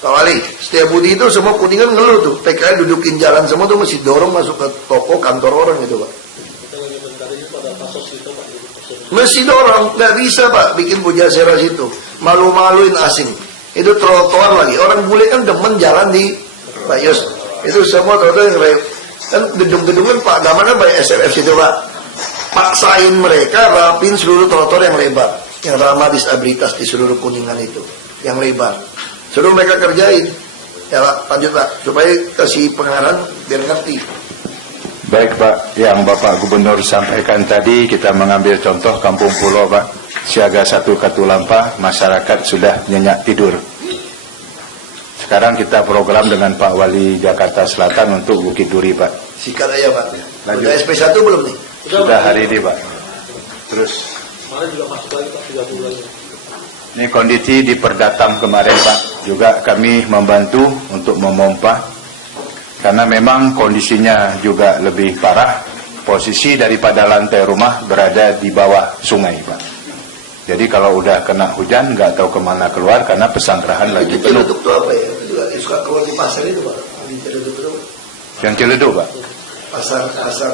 Pak Wali, Setiabudi itu semua Kuningan ngeluh tuh. PKR dudukin jalan semua tuh mesti dorong masuk ke toko kantor orang itu Pak. Mesti dorong, nggak bisa Pak bikin Pujaseras itu. Malu-maluin asing. Itu trotoar lagi. Orang bule kan demen jalan di Pak Yos. Itu semua trotoar yang kan gedung-gedungan Pak Gaman kan banyak SFF situ Pak. Paksain mereka rapin seluruh trotoar yang lebar, yang ramah disabilitas di seluruh Kuningan itu, yang lebar. Suruh mereka kerjain. Ya Pak, lanjut Pak, supaya kasih pengarahan biar ngerti. Baik Pak, yang Bapak Gubernur sampaikan tadi kita mengambil contoh Kampung Pulau Pak. Siaga 1 Katulampa, masyarakat sudah nyenyak tidur. Sekarang kita program dengan Pak Wali Jakarta Selatan untuk Bukit Duri Pak. Sikat aja Pak. Lanjut. Udah SP1 belum nih? Sudah hari ini Pak. Terus Kemarin juga masuk lagi Pak, 30 lagi. ini kondisi di Perdatam kemarin Pak. Juga kami membantu untuk memompa. Karena memang kondisinya juga lebih parah. Posisi daripada lantai rumah berada di bawah sungai Pak. Jadi kalau udah kena hujan nggak tahu kemana keluar karena pesanggrahan lagi Itu penuh. Ciledug itu apa ya? Itu juga suka keluar di pasar itu Pak. Di Ciledug itu Yang Ciledug Pak. pasar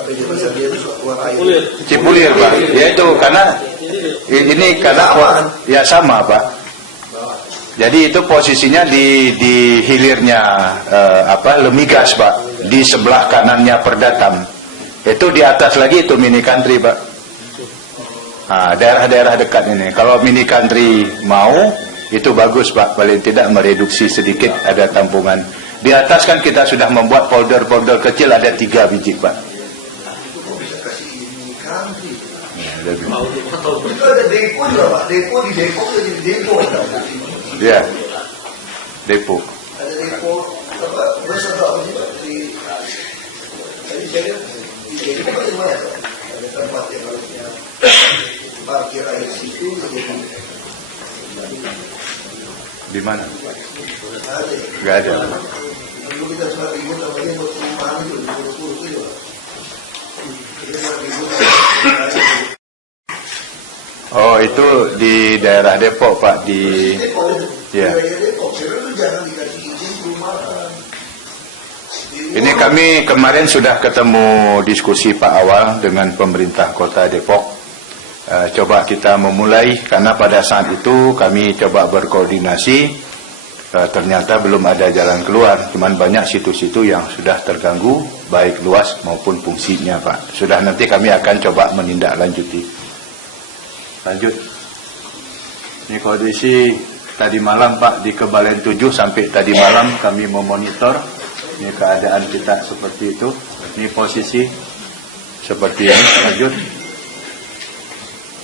dia itu suka keluar air. Cipulir Pak. Ya itu karena ini karena ya sama Pak. Jadi itu posisinya di hilirnya Lemigas Pak, di sebelah kanannya Perdatam. Itu di atas lagi itu mini country Pak. Nah, daerah-daerah dekat ini. Kalau mini country mau, itu bagus Pak. Paling tidak mereduksi sedikit ada tampungan Di atas kan kita sudah membuat folder-folder kecil, ada 3 biji Pak. Itu ada depo juga Pak, depo di depo jadi depo. Ya, depo. Ada depo apa? Besar apa sih Pak? Tadi saya lihat di depo kan lumayan Pak. Ada tempat yang harusnya parkir air situ jadi. Di mana? Ada. Nggak ada. Dulu kita sudah ribut sama dia buat perumahan itu, kurus itu Pak. Kita sudah ribut. Oh, itu di daerah Depok Pak, di ya. Ini kami kemarin sudah ketemu diskusi Pak awal dengan pemerintah Kota Depok. Coba kita memulai, karena pada saat itu kami coba berkoordinasi, ternyata belum ada jalan keluar. Cuman banyak situ-situ yang sudah terganggu, baik luas maupun fungsinya Pak. Sudah, nanti kami akan coba menindaklanjuti. Lanjut. Ini kondisi tadi malam Pak di Kebalen 7 sampai tadi malam kami memonitor. Ini keadaan kita seperti itu. Ini posisi seperti ini. Lanjut.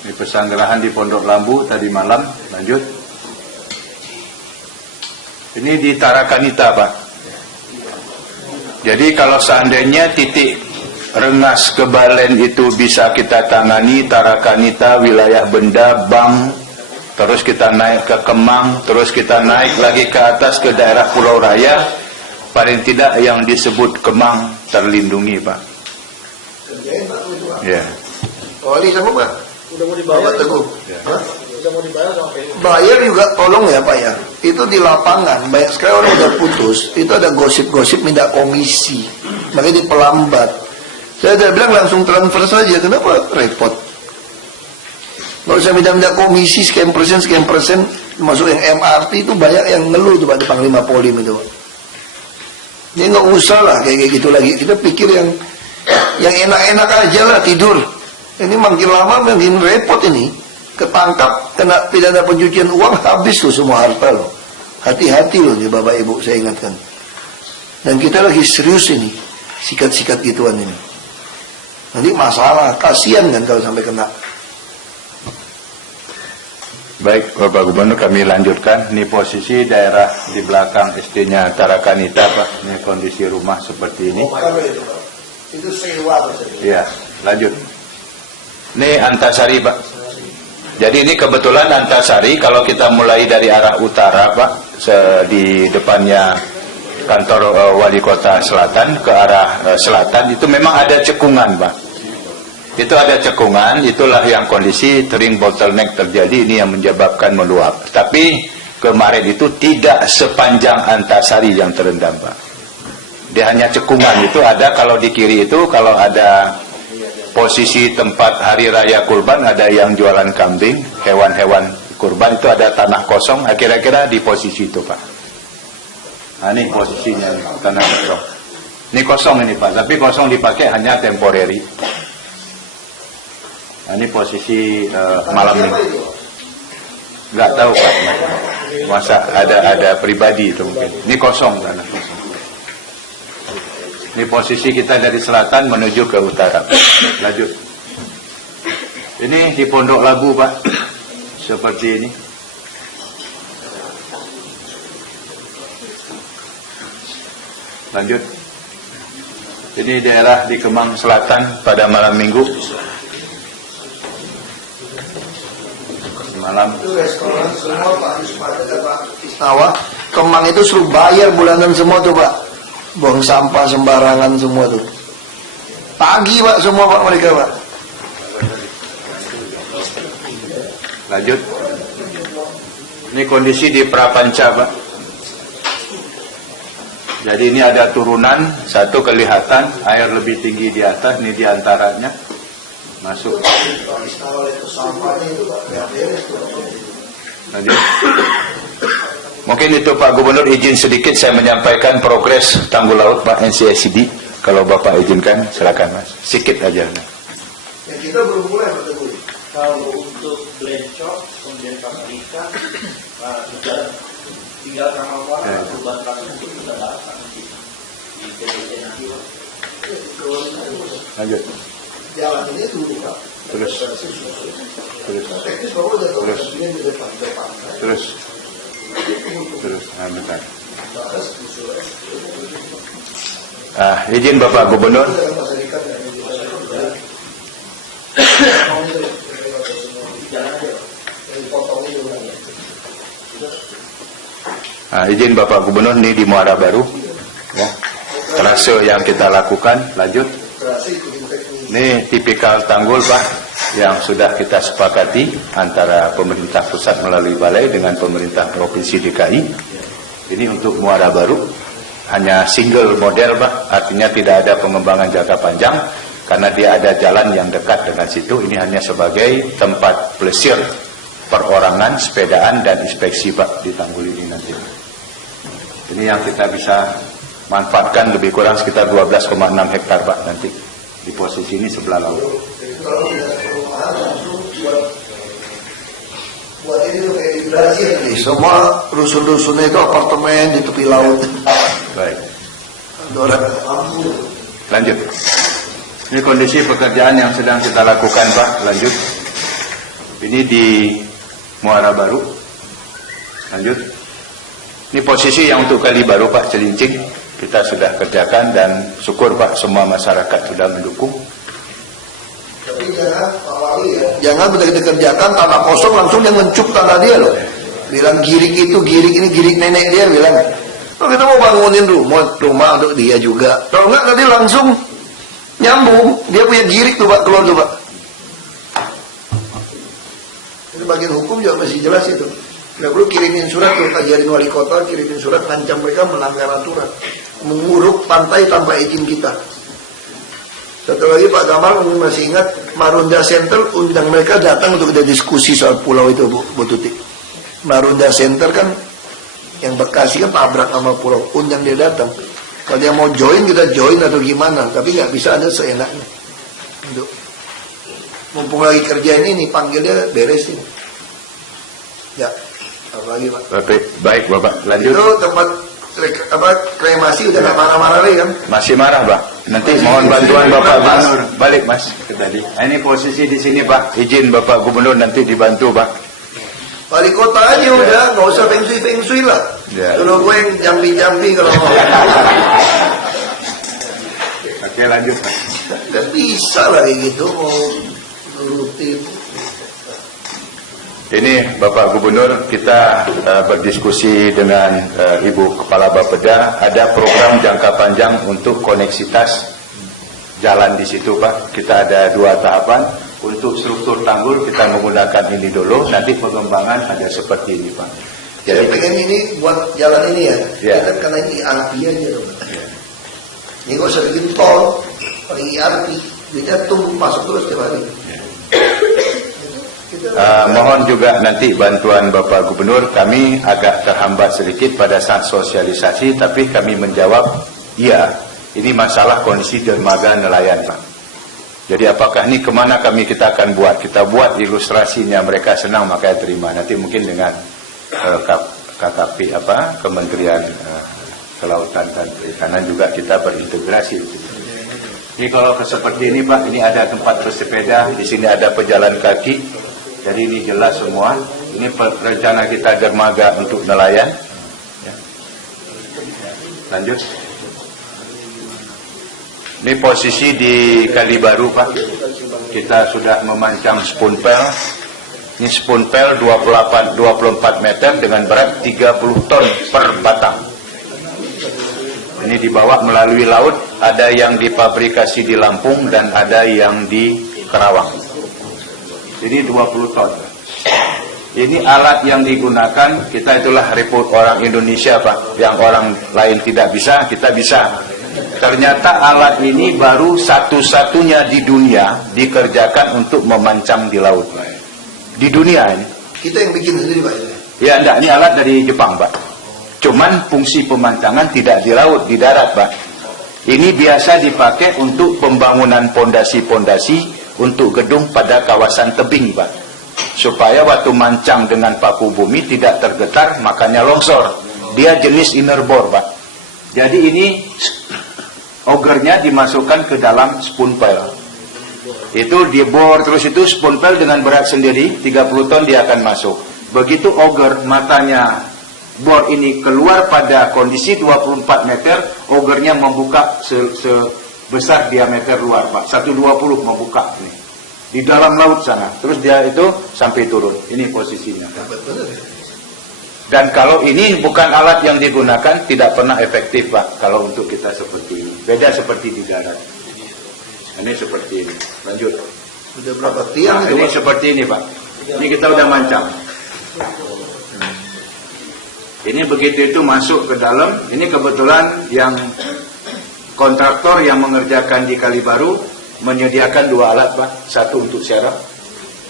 Ini pesanggerahan di Pondok Lambu tadi malam. Lanjut. Ini di Tarakanita Pak. Jadi kalau seandainya titik Rengas Kebalen itu bisa kita tangani, Tarakanita, wilayah Benda, Bang, terus kita naik ke Kemang, terus kita naik lagi ke atas ke daerah Pulau Raya, paling tidak yang disebut Kemang terlindungi Pak. Ya. Wali sama Pak? Udah mau dibayar. Teguh. Ya. Udah mau dibayar sama PU. Bayar juga tolong ya Pak ya. Itu di lapangan banyak sekali orang udah putus. Itu ada gosip-gosip minta komisi, makanya dipelambat. Saya udah bilang langsung transfer saja. Kenapa repot? Kalau saya minta komisi sekian persen, masuk yang MRT itu banyak yang ngeluh tuh Pak di Panglima Polim itu. Ini nggak usah lah kayak gitu lagi. Kita pikir yang enak-enak aja lah, tidur. Ini makin lama makin repot ini. Ketangkap kena pidana pencucian uang, habis tuh semua harta loh. Hati-hati loh nih Bapak Ibu, saya ingatkan. Dan kita lagi serius ini, sikat-sikat gituan ini. Nanti masalah, kasihan kan kalau sampai kena. Baik Bapak Gubernur, kami lanjutkan. Ini posisi daerah di belakang SD-nya Tarakanita Pak. Ini kondisi rumah seperti ini. Itu sewa. Iya, lanjut. Ini Antasari Pak. Jadi ini kebetulan Antasari, kalau kita mulai dari arah utara Pak, di depannya kantor Wali Kota Selatan ke arah selatan, itu memang ada cekungan Pak. Itu ada cekungan, itulah yang kondisi tering bottleneck terjadi, ini yang menyebabkan meluap. Tapi kemarin itu tidak sepanjang Antasari yang terendam Pak. Dia hanya cekungan, itu ada kalau di kiri itu, kalau ada posisi tempat hari raya kurban, ada yang jualan kambing, hewan-hewan kurban, itu ada tanah kosong, kira-kira di posisi itu Pak. Nah ini posisinya, tanah kosong. Ini kosong ini Pak, tapi kosong dipakai hanya temporary. Nah, ini posisi malam ini. Nggak tahu Pak, masa ada pribadi itu mungkin. Ini kosong tanah kosong. Ini posisi kita dari selatan menuju ke utara. Lanjut. Ini di Pondok Labu Pak, seperti ini. Lanjut. Ini daerah di Kemang Selatan pada malam minggu. Malam. Itu restoran semua Pak, Pak Istawa. Kemang itu suruh bayar bulanan semua tuh Pak. Buang sampah sembarangan semua tuh. Pagi Pak semua Pak mereka Pak. Lanjut. Ini kondisi di Prapanca Pak. Jadi ini ada turunan, satu kelihatan air lebih tinggi di atas, ini diantaranya masuk. Lanjut. Mungkin itu Pak Gubernur, izin sedikit saya menyampaikan progres tanggul laut Pak NCSD. Kalau Bapak izinkan, silakan Mas. Sedikit aja. Ya, kita belum mulai Pak Teguh. Kalau untuk Blencok, kemudian Kamarika, tinggal Kamal Muara, perubahan kasus itu sudah datang. Lanjut. Jalan ini dulu Pak. Terus. Teknis bahwa udah tahu Terus. ini di depan. Terus. Bentar. Izin Bapak Gubernur. Izin Bapak Gubernur, ini di Muara Baru ya. Trase yang kita lakukan, lanjut. Ini tipikal tanggul Pak yang sudah kita sepakati antara pemerintah pusat melalui balai dengan pemerintah provinsi DKI. Ini untuk Muara Baru hanya single model Pak, artinya tidak ada pengembangan jangka panjang karena dia ada jalan yang dekat dengan situ. Ini hanya sebagai tempat plesir perorangan, sepedaan dan inspeksi Pak di tanggul ini nanti. Ini yang kita bisa manfaatkan lebih kurang sekitar 12,6 hektar Pak nanti di posisi ini sebelah laut. Buat ini tuh kayak vibrasi ya. Semua rusun-rusunnya itu apartemen di tepi laut. Baik. Lanjut. Ini kondisi pekerjaan yang sedang kita lakukan Pak. Lanjut. Ini di Muara Baru. Lanjut. Ini posisi yang untuk Kali Baru Pak Cilincing. Kita sudah kerjakan dan syukur Pak semua masyarakat sudah mendukung. Tapi jangan Pak Wali ya. Jangan begitu dikerjakan tanah kosong langsung dia ngencup tanah dia loh. Bilang girik itu girik ini girik nenek dia bilang. Kalau kita mau bangunin rumah untuk dia juga. Kalau enggak nanti langsung nyambung. Dia punya girik tuh Pak, keluar tuh Pak. Itu bagian hukum juga masih jelas itu. Tidak perlu kirimin surat tuh, ajarin wali kota, kirimin surat, ngancam mereka melanggar aturan. Menguruk pantai tanpa izin kita. Satu lagi Pak Gamal masih ingat Marunda Center undang mereka datang untuk kita diskusi soal pulau itu Bu Tuti. Marunda Center kan yang Bekasi kan tabrak sama pulau, undang dia datang. Kalau dia mau join kita join atau gimana, tapi nggak bisa ada seenaknya. Untuk mumpung lagi kerja ini panggil dia beresin. Ya, apa lagi Pak? Baik Bapak, lanjut. Itu tempat kremasi udah nggak marah-marah lagi kan? Masih marah Pak. Nanti mohon bantuan Bapak Gubernur. Balik Mas ke tadi. Ini posisi di sini Pak. Izin Bapak Gubernur nanti dibantu Pak. Wali kota aja udah, nggak usah feng shui lah. Dulu gue yang jambi kalau mau. Oke lanjut Pak. Nggak bisa lah kayak gitu mau nurutin. Ini Bapak Gubernur, kita berdiskusi dengan Ibu Kepala Bapeda, ada program jangka panjang untuk koneksitas jalan di situ Pak. Kita ada 2 tahapan. Untuk struktur tanggul kita menggunakan ini dulu, nanti pengembangan ada seperti ini Pak. Jadi pengen ini buat jalan ini ya, Ya. kita karena ini ERP aja dong. Ini kok usah bikin tol, paling ERP, kita tunggu masuk terus tiap hari. Mohon juga nanti bantuan Bapak Gubernur, kami agak terhambat sedikit pada saat sosialisasi, tapi kami menjawab, iya, ini masalah kondisi dermaga nelayan Pak. Jadi apakah ini kemana kita akan buat? Kita buat ilustrasinya, mereka senang makanya terima. Nanti mungkin dengan KKP Kementerian Kelautan dan Perikanan juga kita berintegrasi. Ini kalau seperti ini Pak, ini ada tempat bersepeda, di sini ada pejalan kaki. Jadi ini jelas semua. Ini rencana kita dermaga untuk nelayan. Ya. Lanjut. Ini posisi di Kali Baru Pak. Kita sudah memancang spoonpel. Ini spoonpel 24 meter dengan berat 30 ton per batang. Ini dibawa melalui laut. Ada yang dipabrikasi di Lampung dan ada yang di Kerawang. Jadi 20 ton. Ini alat yang digunakan, kita itulah repot orang Indonesia Pak. Yang orang lain tidak bisa, kita bisa. Ternyata alat ini baru satu-satunya di dunia dikerjakan untuk memancang di laut. Di dunia ini. Kita yang bikin sendiri Pak. Ya enggak, ini alat dari Jepang Pak. Cuman fungsi pemancangan tidak di laut, di darat Pak. Ini biasa dipakai untuk pembangunan pondasi-pondasi untuk gedung pada kawasan tebing Pak. Supaya waktu mancang dengan paku bumi tidak tergetar, makanya longsor. Dia jenis inner bore Pak. Jadi ini augernya dimasukkan ke dalam spoon pail. Itu dibor terus, itu spoon pail dengan berat sendiri 30 ton dia akan masuk. Begitu auger matanya bor ini keluar pada kondisi 24 meter, augernya membuka sebesar diameter luar, Pak. 120 membuka ini. Di dalam laut sana. Terus dia itu sampai turun. Ini posisinya. Dan kalau ini bukan alat yang digunakan, tidak pernah efektif, Pak, kalau untuk kita seperti ini. Beda seperti di darat. Ini seperti ini. Lanjut. Sudah berapa tiang Nah, itu, ini Pak? seperti ini, Pak. Ini kita udah mancang. Ini begitu itu masuk ke dalam. Ini kebetulan yang kontraktor yang mengerjakan di Kalibaru menyediakan 2 alat, Pak. Satu untuk serap,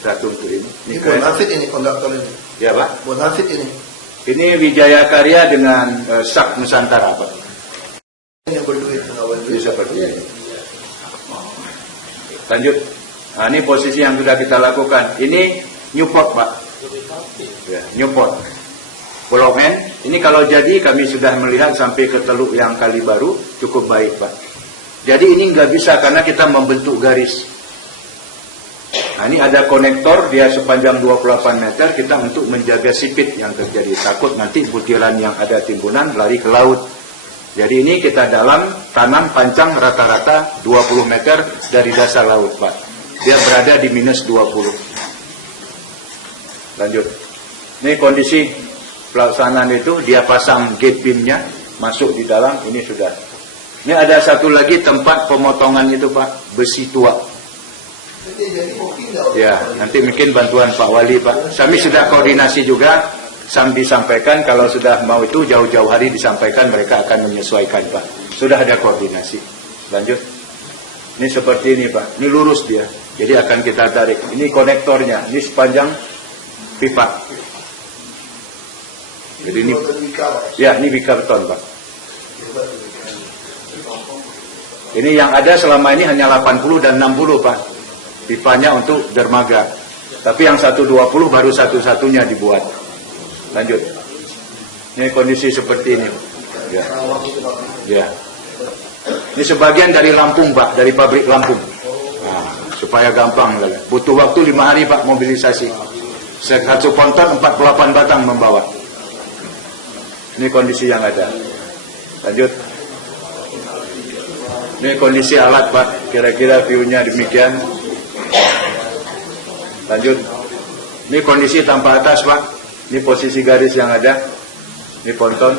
satu untuk ini. Ini Bonafit ini kontraktor ini. Ya, Pak. Bonafit ini. Ini Wijaya Karya dengan Sak Nusantara, Pak. Yang berduit, pengawal Ini duit. seperti ini. Lanjut. Nah, ini posisi yang sudah kita lakukan. Ini Newport, Pak. Ya, Newport. Pulau Men. Ini kalau jadi kami sudah melihat sampai ke Teluk yang Kalibaru cukup baik, Pak. Jadi ini nggak bisa karena kita membentuk garis. Nah, ini ada konektor, dia sepanjang 28 meter, kita untuk menjaga sipit yang terjadi. Takut nanti butiran yang ada timbunan lari ke laut. Jadi ini kita tanam pancang rata-rata 20 meter dari dasar laut, Pak. Dia berada di minus 20. Lanjut. Ini kondisi pelaksanaan itu, dia pasang gate beamnya, masuk di dalam, ini sudah. Ini ada satu lagi tempat pemotongan itu, Pak, besi tua. Ya, nanti mungkin bantuan Pak Wali, Pak. Kami sudah koordinasi juga, disampaikan kalau sudah mau itu jauh-jauh hari disampaikan, mereka akan menyesuaikan, Pak. Sudah ada koordinasi. Lanjut. Ini seperti ini, Pak. Ini lurus dia. Jadi akan kita tarik. Ini konektornya. Ini sepanjang pipa. Jadi ini, ya, ini bika beton, Pak. Ini yang ada selama ini hanya 80 dan 60, Pak. Pipanya untuk dermaga. Tapi yang 120 baru satu-satunya dibuat. Lanjut. Ini kondisi seperti ini. Ya. Ya. Ini sebagian dari Lampung, Pak, dari pabrik Lampung. Nah, supaya gampang. Butuh waktu 5 hari, Pak, mobilisasi. Satu ponton 48 batang membawa. Ini kondisi yang ada. Lanjut. Ini kondisi alat, Pak. Kira-kira view-nya demikian. Lanjut. Ini kondisi tanpa atas, Pak. Ini posisi garis yang ada. Ini ponton.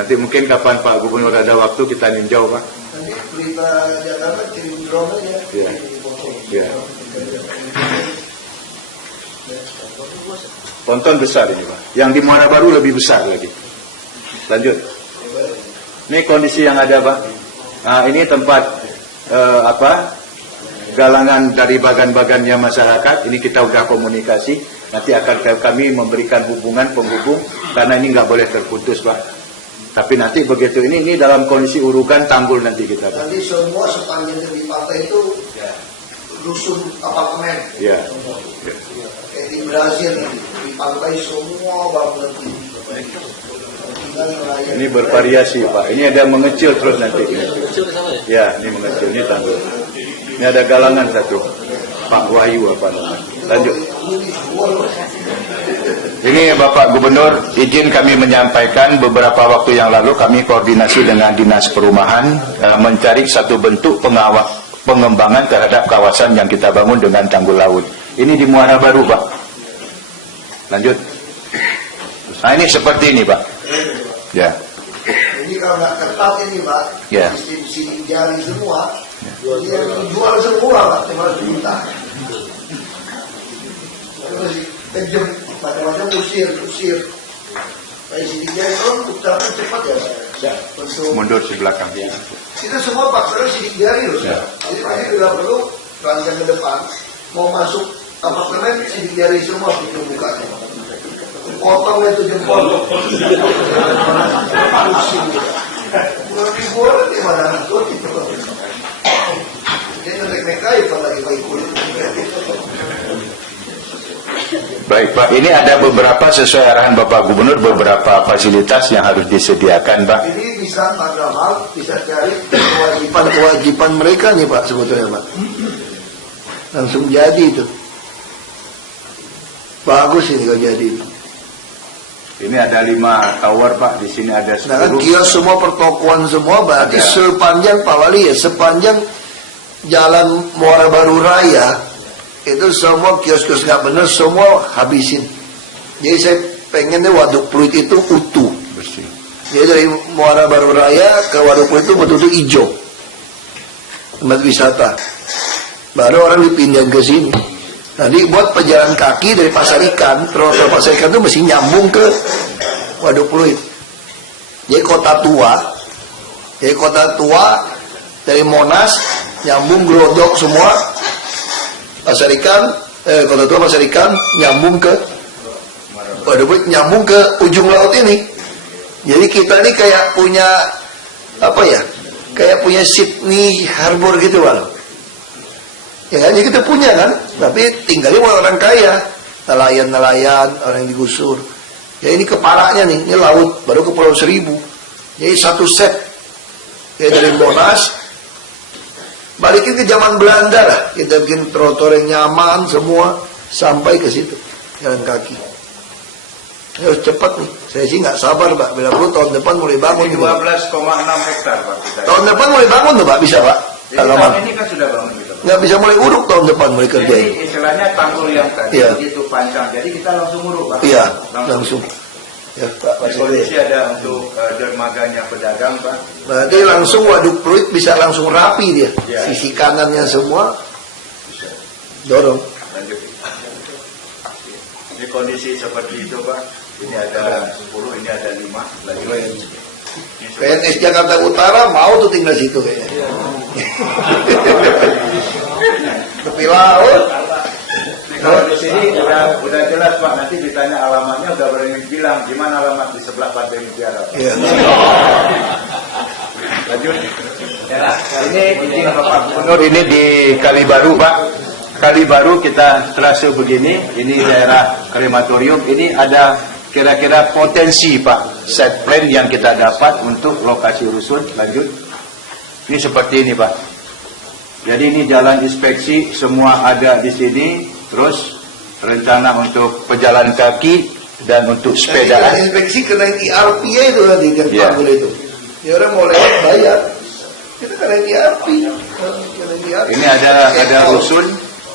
Nanti mungkin kapan Pak Gubernur ada waktu kita ninjau, Pak. Nanti berita Jakarta kirim drone aja. Ya. Ya. Ponton besar ini, Pak. Yang di Muara Baru lebih besar lagi. Lanjut. Ini kondisi yang ada, Pak. Nah, ini tempat galangan dari bagan-bagannya masyarakat. Ini kita udah komunikasi. Nanti akan kami memberikan hubungan penghubung karena ini nggak boleh terputus, Pak. Tapi nanti begitu ini dalam kondisi urugan tanggul nanti kita, Pak. Nanti semua sepanjang di pantai itu dusun apartemen. Ya. Kayak di Brazil di pantai semua bangunan. Ini bervariasi, Pak. Ini ada mengecil terus nanti. Kecil sama ya? Ya, ini mengecil. Ini tanggul. Ini ada galangan satu. Pak Wahyu apa namanya. Lanjut. Ini Bapak Gubernur, izin kami menyampaikan beberapa waktu yang lalu kami koordinasi dengan Dinas Perumahan mencari satu bentuk pengembangan terhadap kawasan yang kita bangun dengan tanggul laut. Ini di Muara Baru, Pak. Lanjut. Nah, ini seperti ini, Pak. Ya. Ini kalau nggak ketat ini, Pak, Ya. sidik jari semua, dia jual semua, Pak, cuma juta. Terus kejam, macam-macam usir. Kayak sidik jari kalau ucapkan cepat ya, Pak. Ya. Untuk Mundur di belakang. Ya. itu semua paksa sidik jari loh. Ya. Jadi pasti tidak perlu rancang ke depan, mau masuk apartemen sidik jari semua pintu bukanya. Potong itu jempol. Bukan dibuat di mana itu. Dia ngetek-nek aja lagi baik kulit. Baik, Pak, ini ada beberapa sesuai arahan Bapak Gubernur beberapa fasilitas yang harus disediakan, Pak. Ini bisa bisa Pak Gamal bisa cari kewajiban mereka nih Pak sebetulnya Pak. Langsung jadi itu. Bagus ini kalau jadi. Ini ada 5 tower Pak, di sini ada 10. Nah kan kios semua pertokoan semua berarti Ada. sepanjang Pak Wali ya, sepanjang Jalan Muara Baru Raya itu semua kios-kios nggak benar semua habisin. Jadi saya pengennya Waduk Pluit itu utuh. Bersih. Jadi dari Muara Baru Raya ke Waduk Pluit itu betul-betul hijau, tempat wisata. Baru orang dipindah ke sini. Nanti buat pejalan kaki dari Pasar Ikan, trotoar Pasar Ikan itu mesti nyambung ke Waduk Pluit. Jadi kota tua dari Monas nyambung Glodok semua Pasar Ikan, kota tua Pasar Ikan nyambung ke Waduk Pluit, nyambung ke ujung laut ini. Jadi kita ini kayak punya apa ya? Kayak punya Sydney Harbor gitu Bang. Ya kan, kita punya kan, tapi tinggalnya orang kaya, nelayan-nelayan, orang yang digusur. Ya ini kepalanya nih, ini laut, baru ke Pulau Seribu. Jadi satu set, ya dari Monas, balikin ke zaman Belanda lah, kita bikin trotoar yang nyaman semua, sampai ke situ, jalan kaki. Ya cepat nih, saya sih nggak sabar Pak, bila perlu tahun depan mulai bangun. 12,6 hektar Pak. Kita. Tahun depan mulai bangun tuh Pak, bisa Pak? Jadi tahun ini kan sudah bangun gitu. Nggak bisa mulai uruk tahun depan mulai kerja. Jadi istilahnya tanggul yang tadi Iya. itu panjang, jadi kita langsung uruk Pak. Iya, langsung. Ya Pak, Di kondisi ada untuk dermaganya pedagang Pak. berarti langsung Waduk Pluit bisa langsung rapi dia. Ya. Sisi kanannya semua dorong. Lanjut. Ini kondisi seperti itu Pak. Ini ada 10, ini ada 5. Lanjut. Ini PNS Jakarta Utara mau tuh tinggal situ kayaknya. Tepi laut. Kalau di sini udah jelas Pak, nanti ditanya alamatnya udah berani bilang gimana alamat di sebelah Pantai Mutiara. Pak. Iya. Lanjut. Ini izin Bapak Gubernur, ini di Kalibaru Pak. Kalibaru kita terasa begini, ini daerah krematorium, ini ada kira-kira potensi Pak, set plan yang kita dapat untuk lokasi rusun. Lanjut. Ini seperti ini Pak. Jadi ini jalan inspeksi semua ada di sini, terus rencana untuk pejalan kaki dan untuk sepedaan. Tadi inspeksi kena IRP itu tadi kan Iya. panggul itu. Ya orang mau lewat bayar. Kita kena IRP. Ini ada rusun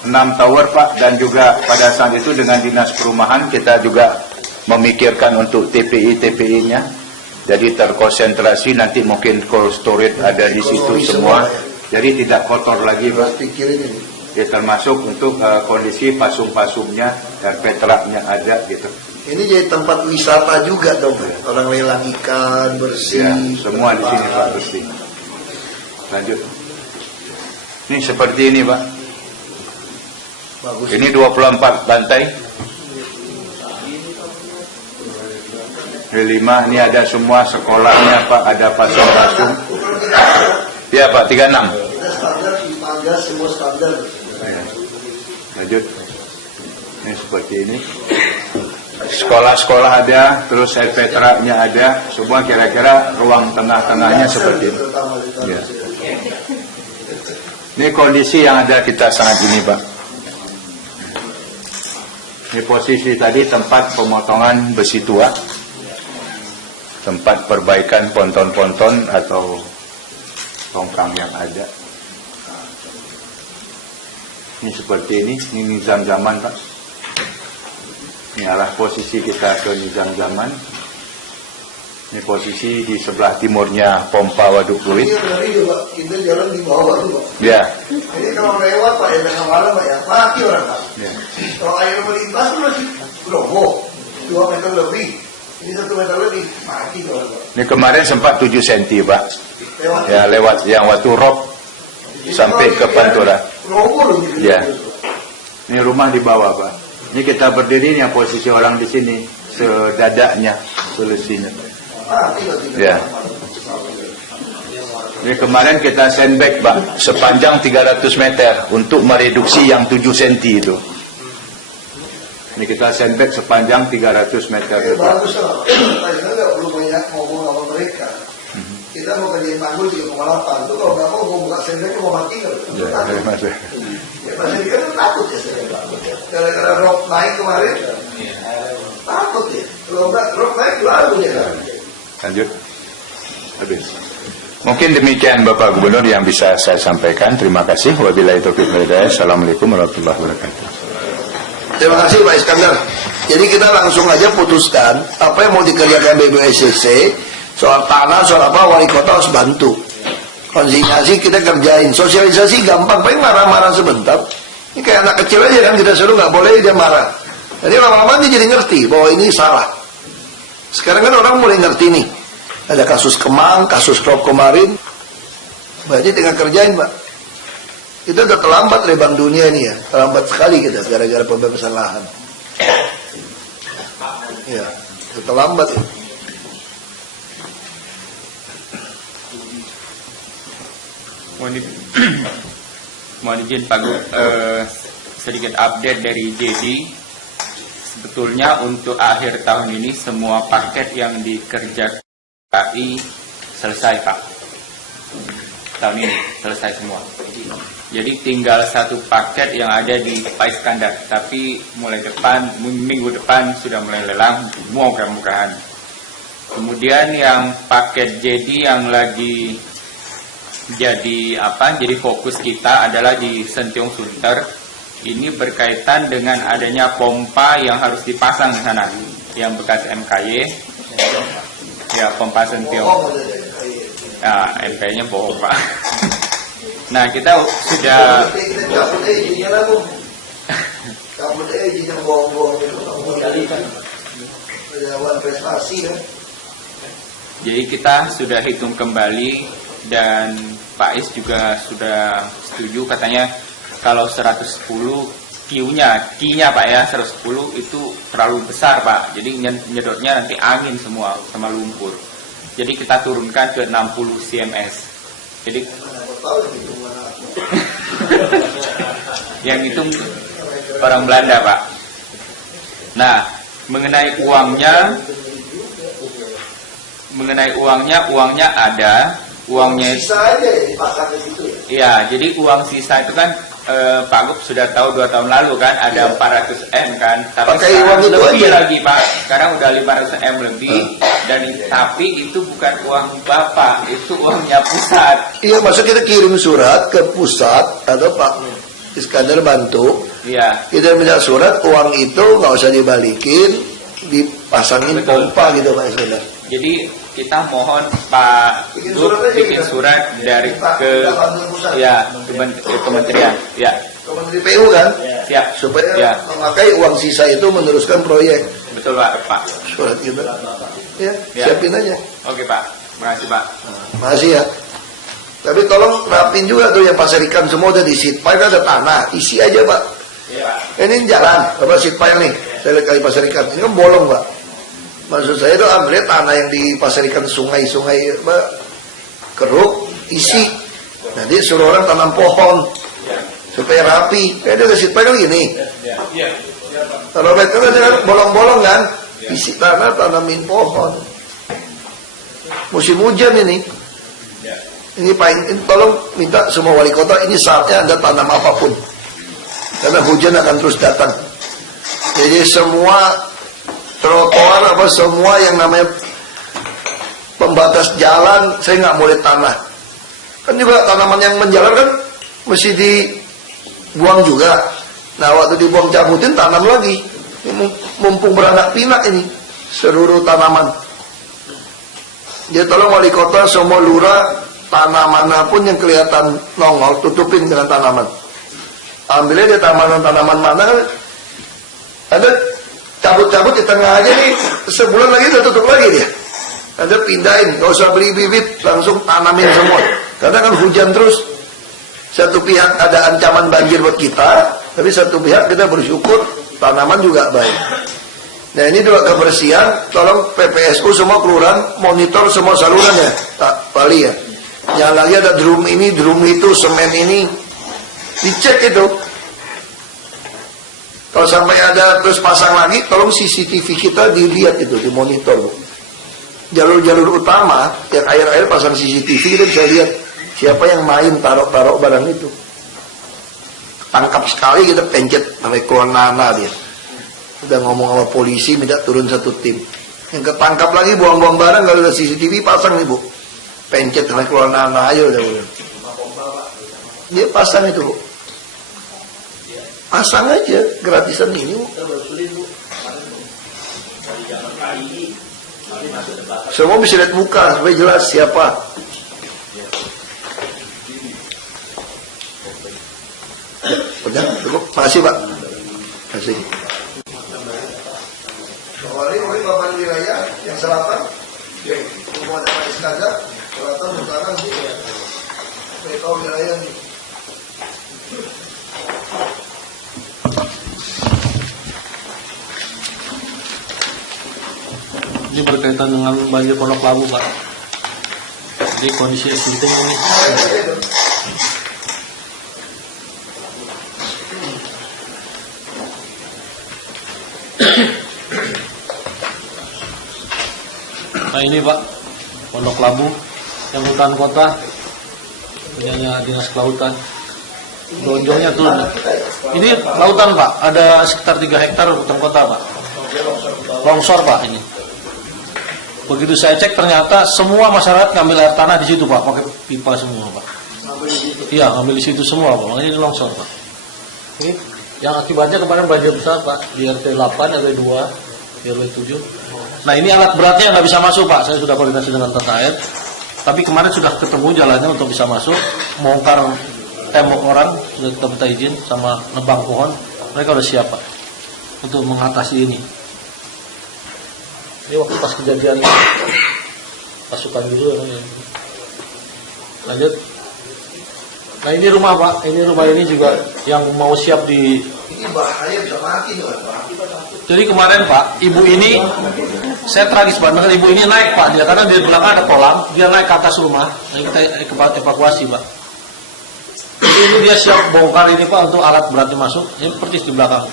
6 tower Pak, dan juga pada saat itu dengan Dinas Perumahan kita juga memikirkan untuk TPI-TPI-nya. Jadi terkonsentrasi, nanti mungkin cold storage ada di situ semua. Jadi tidak kotor lagi Pak. Pikirin ini. Ya, termasuk untuk kondisi pasung-pasungnya dan petraknya ada gitu. Ini jadi tempat wisata juga dong. Orang lelang ikan bersih. Ya, semua di sini Pak bersih. Lanjut. Ini seperti ini Pak. Bagus. Ini 24 lantai. Ini 5, ini ada semua sekolahnya Pak, ada pasung-pasung. Ya Pak, 36. Kita standar, standar, semua standar. Ya. Lanjut. Ini seperti ini. Sekolah-sekolah ada, terus petranya ada, semua kira-kira ruang tengah-tengahnya seperti ini. Ya. Ini kondisi yang ada kita saat ini Pak. Ini posisi tadi tempat pemotongan besi tua, tempat perbaikan ponton-ponton atau tongkang yang ada. Ini seperti ini nizam zaman Pak. Ini arah posisi kita ke nizam zaman. Ini posisi di sebelah timurnya pompa Waduk Pluit. Ini dari juga kita jalan di bawah tuh Pak. Ya. Ini kalau lewat Pak ya tengah malam Pak ya mati orang Pak. Ya. Kalau air melintas itu masih roboh 2 meter lebih. Ini 1 meter lebih mati orang Pak. Ini kemarin sempat 7 cm Pak. Lewat. Ya lewat yang waktu rob sampai ke Pantura. Roboh loh gitu. Ya. Ini rumah di bawah Pak. Ini kita berdiri yang posisi orang di sini sedadaknya solusinya. Mati loh tidak. Ya. Ini kemarin kita sandbag Pak sepanjang 300 meter untuk mereduksi yang 7 cm itu. Ini kita sandbag sepanjang 300 meter. Ya, bagus lah. Kita nggak perlu banyak ngomong sama mereka. Kita kita mau kerjain tanggul 3,8 itu kalau nggak mau buka sendiri mau mati nggak? Ya Mas Edi kan takut ya saya gara-gara rok naik kemarin takut ya kalau nggak rok naik lalu ya kan. Lanjut. Habis. Mungkin demikian Bapak Gubernur yang bisa saya sampaikan. Terima kasih. Wabillahi taufiq wal hidayah. Assalamualaikum warahmatullahi wabarakatuh. Terima kasih Pak Iskandar. Jadi kita langsung aja putuskan apa yang mau dikerjakan BBSCC soal tanah, soal apa, wali kota harus bantu. Konsinyasi kita kerjain, sosialisasi gampang, paling marah-marah sebentar. Ini kayak anak kecil aja kan, kita suruh nggak boleh dia marah. Jadi lama-lama dia jadi ngerti bahwa ini salah. Sekarang kan orang mulai ngerti nih. Ada kasus Kemang, kasus Krop kemarin. Berarti tinggal kerjain Pak. Kita udah terlambat dari Bank Dunia ini ya, terlambat sekali kita gara-gara pembebasan lahan. Ya, terlambat ya. Mohon izin Pak Gub, sedikit update dari JD. Sebetulnya untuk akhir tahun ini semua paket yang dikerjakan KI selesai Pak. Tahun ini selesai semua. Jadi tinggal satu paket yang ada di Pak Iskandar. Tapi mulai depan, minggu depan sudah mulai lelang, mudah-mudahan. Kemudian yang paket JD yang lagi jadi fokus kita adalah di Sentiong Sunter. Ini berkaitan dengan adanya pompa yang harus dipasang di sana, yang bekas MKY. Ya, pompa Sentiong. Nah, MKY-nya bohong Pak. Nah, kita sudah cabut izinnya lah Bu. Cabut izin yang bohong-bohong itu mengendalikan pejabat prestasi kan. Jadi kita sudah hitung kembali dan Pak Is juga sudah setuju, katanya kalau 110 Q-nya Pak ya, 110 itu terlalu besar Pak. Jadi nyedotnya nanti angin semua sama lumpur. Jadi kita turunkan ke 60 cms. Jadi yang itu orang Belanda Pak. Nah, mengenai uangnya ada. Uangnya sisa aja ya dipasang ke situ ya? Iya, jadi uang sisa itu kan Pak Gub sudah tahu 2 tahun lalu kan ada 400 M kan, tapi pakai uang itu lebih aja lagi Pak. Sekarang udah 500 M lebih dan tapi itu bukan uang Bapak, itu uangnya pusat. Iya, maksud kita kirim surat ke pusat atau Pak Iskandar bantu. Iya. Kita minta surat, uang itu nggak usah dibalikin, dipasangin pompa gitu Pak Iskandar. Jadi kita mohon Pak Gub bikin surat dari ke kementerian, ya. Kementerian PU kan, ya. Supaya memakai uang sisa itu meneruskan proyek. Betul Pak. Surat gitu. Ya, siapin aja. Oke Pak, makasih Pak. Makasih ya. Tapi tolong rapin juga tuh yang pasar ikan semua udah di sitpile kan ada tanah, isi aja Pak. Iya Pak. Ini jalan, apa sitpile nih? Saya lihat kali pasar ikan, ini kan bolong Pak. Maksud saya itu ambilnya tanah yang di pasar ikan sungai-sungai keruk isi. Nanti suruh orang tanam pohon supaya rapi. Kayak dia sitpile kan gini. Kalau betul kan bolong-bolong kan, isi tanah tanamin pohon. Musim hujan ini. Ini tolong minta semua wali kota ini saatnya Anda tanam apapun. Karena hujan akan terus datang. Jadi semua trotoar apa semua yang namanya pembatas jalan saya nggak boleh tanah. Kan juga tanaman yang menjalar kan mesti dibuang juga. Nah waktu dibuang cabutin tanam lagi. Mumpung beranak pinak ini seluruh tanaman. Dia tolong wali kota semua lurah tanaman manapun yang kelihatan nongol tutupin dengan tanaman. Ambilnya dia tanaman mana kan ada cabut-cabut di tengah aja nih, sebulan lagi udah tutup lagi dia. Anda pindahin, gak usah beli bibit, langsung tanamin semua. Karena kan hujan terus. Satu pihak ada ancaman banjir buat kita, tapi satu pihak kita bersyukur tanaman juga baik. Nah ini juga kebersihan, tolong PPSU semua kelurahan monitor semua saluran ya, Bali ya. Jangan lagi ada drum ini, drum itu, semen ini, dicek itu. Kalau sampai ada terus pasang lagi, tolong CCTV kita dilihat itu, dimonitor. jalur-jalur utama yang air-air pasang CCTV, kita bisa lihat siapa yang main taruh-taruh barang itu. Tangkap sekali, kita pencet sampai keluar nana dia. Udah ngomong sama polisi minta turun satu tim. Yang ketangkap lagi buang-buang barang, kalau ada CCTV pasang nih Bu, pencet sampai keluar nana aja udah. Dia pasang itu Bu, pasang aja gratisan ini Bu. Semua bisa lihat muka supaya jelas siapa. Udah, cukup. Makasih Pak. Makasih. Oleh Bapak Wilayah yang selatan, semua ada Pak Iskandar, selatan, utara, mereka wilayah ini. Ini berkaitan dengan banjir Pondok Labu, Pak. Jadi kondisi existing ini. Nah ini Pak, Pondok Labu, yang hutan kota, punyanya Dinas Kelautan. Lonjongnya tuh. Ini lautan Pak, ada sekitar 3 hektar hutan kota Pak. Longsor Pak ini. Begitu saya cek ternyata semua masyarakat ngambil air tanah di situ Pak, pakai pipa semua Pak. Iya, ngambil di situ semua Pak, makanya ini longsor Pak. Ini yang akibatnya kemarin banjir besar Pak, di RT 8, RT 2, di RW 7. Nah ini alat beratnya nggak bisa masuk Pak, saya sudah koordinasi dengan Tata Air. Tapi kemarin sudah ketemu jalannya untuk bisa masuk, bongkar tembok orang, sudah kita minta izin, sama nebang pohon, mereka sudah siap Pak, untuk mengatasi ini. Ini waktu pas kejadian pasukan dulu ya. Lanjut. Nah ini rumah Pak, rumah ini juga yang mau siap di. Ini bahaya bisa mati nih Pak. Jadi kemarin Pak, ibu ini saya tragis banget, ibu ini naik Pak, dia karena di belakang ada kolam, dia naik ke atas rumah, nah kita evakuasi Pak. Jadi ini dia siap bongkar ini Pak untuk alat beratnya masuk, ini persis di belakang.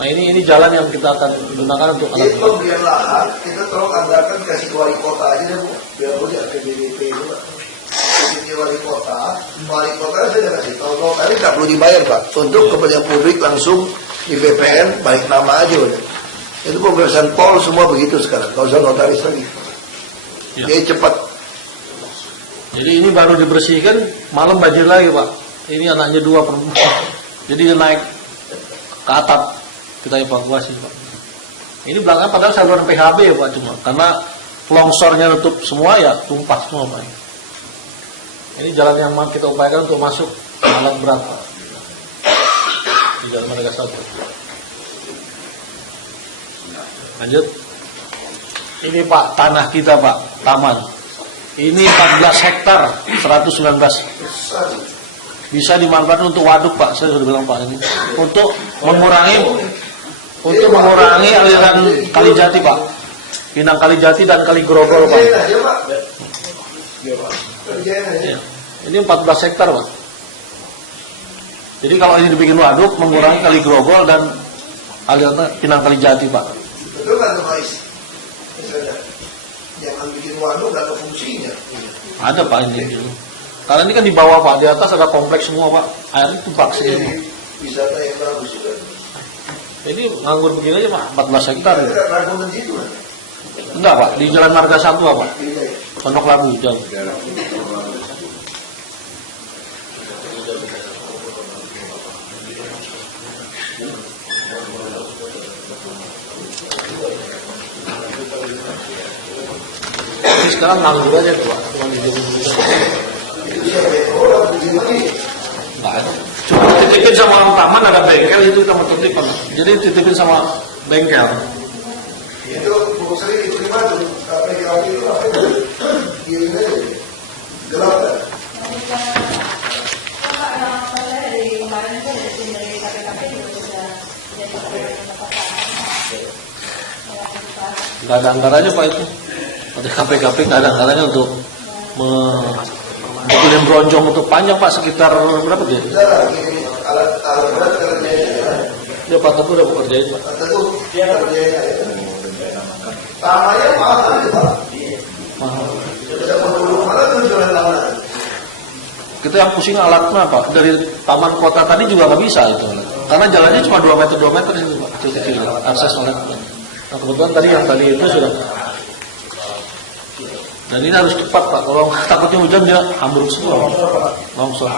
Nah ini jalan yang kita akan gunakan untuk alat berat. Pemberian lahan kita tolong anggarkan kasih wali kota aja deh Bu, biar boleh ke BDP itu Pak. Kasih wali kota saya udah kasih tahu, kalau tadi nggak perlu dibayar Pak, untuk kepentingan publik langsung di BPN balik nama aja udah. Itu pembebasan pol semua begitu sekarang, kalau usah notaris lagi. Ya. Jadi cepat. Jadi ini baru dibersihkan, malam banjir lagi Pak. Ini anaknya 2 perempuan. Jadi dia naik ke atap, kita evakuasi Pak. Ini belakang padahal saluran PHB ya Pak, cuma karena longsornya nutup semua ya tumpah semua Pak. Ini jalan yang kita upayakan untuk masuk alat berat Pak. Di jalan Merdeka 1. Lanjut. Ini Pak, tanah kita Pak, taman. Ini 14 hektar, 119. Bisa dimanfaatkan untuk waduk Pak, saya sudah bilang Pak ini. Untuk mengurangi aliran Kali Jati Pak. Pinang Kali Jati dan Kali Grogol Pak. Ya. Ini 14 hektar Pak. Jadi kalau ini dibikin waduk, mengurangi Kali Grogol dan aliran Pinang Kali Jati Pak. Betul nggak tuh Pak? Jangan bikin waduk nggak ada fungsinya. Ada Pak ini. Karena ini kan di bawah Pak, di atas ada kompleks semua Pak. Air itu Pak segini. Wisata yang bagus juga. Jadi nganggur begini aja Pak, 14 hektar. Ragunan situ kan? Enggak Pak, di Jalan Marga 1 Pak. Pondok Labu jauh. Ini sekarang nganggur aja tuh Pak, cuma nggak ada. Cuma dititipin sama orang taman, ada bengkel itu kita mau titipin. Jadi dititipin sama bengkel. Itu sering itu gimana tuh? KPKP itu apa itu? Ini gelap kan? Nggak ada anggarannya Pak itu. Ada KPKP nggak ada anggarannya untuk bikin bronjong untuk panjang Pak, sekitar berapa dia? Alat berat kerjanya. Dia Pak Teguh udah bekerjain Pak. Pak Teguh kerjanya. Tanahnya mahal ya Pak. Sudah penduduk mana tuh jualan tanah? Kita yang pusing alatnya Pak, dari taman kota tadi juga nggak bisa itu. Karena jalannya cuma 2 meter itu Pak, kecil-kecil, akses oleh. Nah kebetulan tadi itu sudah. Dan ini harus cepat Pak, kalau takutnya hujan dia ambruk semua. Longsor.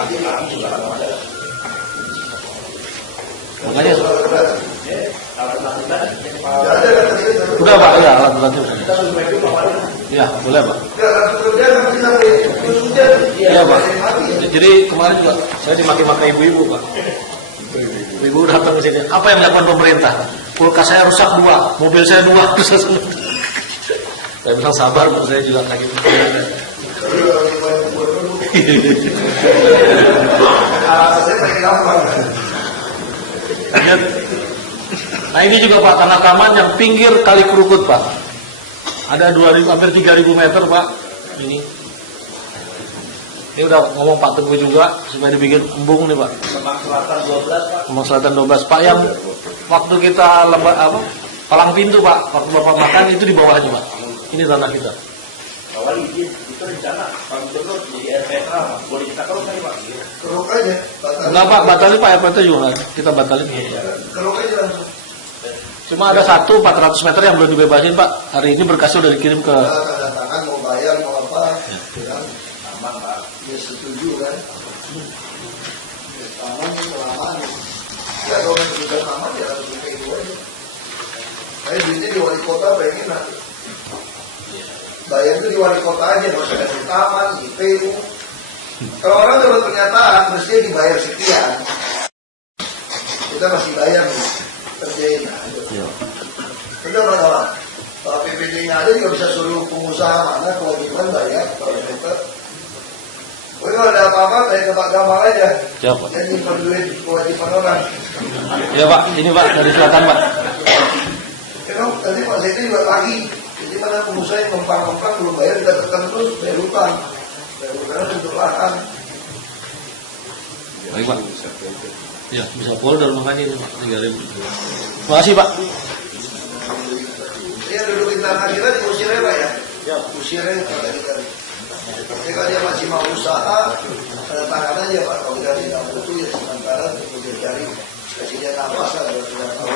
Makanya udah Pak, ya alat beratnya udah. Ya boleh Pak. Iya Pak. Jadi kemarin juga saya dimaki-maki ibu-ibu Pak. Ibu datang ke sini. Apa yang dilakukan pemerintah? Kulkas saya rusak 2, mobil saya 2. Saya bilang sabar Pak, saya juga kayak gitu. Nah ini juga Pak, tanah taman yang pinggir Kali Kerukut Pak. Ada 2.000, hampir 3.000 meter Pak. Ini udah ngomong Pak Teguh juga supaya dibikin embung nih Pak. Kemang Selatan 12 Pak. Kemang Selatan 12 Pak, yang waktu kita palang pintu Pak, waktu Bapak makan itu di bawahnya Pak. Ini tanah kita. Awal izin itu rencana Pak Gubernur di RPH boleh kita keruk aja Pak. Keruk aja. Enggak Pak, batalin Pak RPT juga. Kita batalin. Keruk aja langsung. Cuma ada 400 meter yang belum dibebasin Pak. Hari ini berkasnya udah dikirim ke. Tanda tangan mau bayar mau apa? Kan aman Pak. Dia setuju kan? Taman aman. Ya kalau sudah aman ya harus kayak gitu aja. Saya duitnya di wali kota pengen nanti. Bayar itu di wali kota aja, nggak usah kasih taman, IPU. Kalau orang dapat pernyataan, mestinya dibayar sekian. Kita masih bayar nih, kerjain aja. Udah berapa? Kalau PPD-nya ada juga bisa suruh pengusaha mana kewajiban bayar per meter. Kalau ada apa-apa, kayak ke Pak Gamal aja. Siapa? Yang nyimpan duit kewajiban orang. Ya Pak, ini Pak dari selatan Pak. Tadi Pak Zaidi juga lagi. Jadi mana pengusaha yang mempang-mempang belum bayar, kita tekan terus bayar hutang. Bayar hutang untuk lahan. Baik Pak. Ya bisa polder makanya ini Pak 3.000. Terima kasih Pak. Dia dudukin tanah kita diusir ya Pak ya? Ya, usirnya kalau kita. Jadi kalau dia masih mau usaha, ada tangan aja Pak. Kalau dia tidak butuh ya sementara untuk dia cari. Kasih dia nafas lah kalau tidak tahu.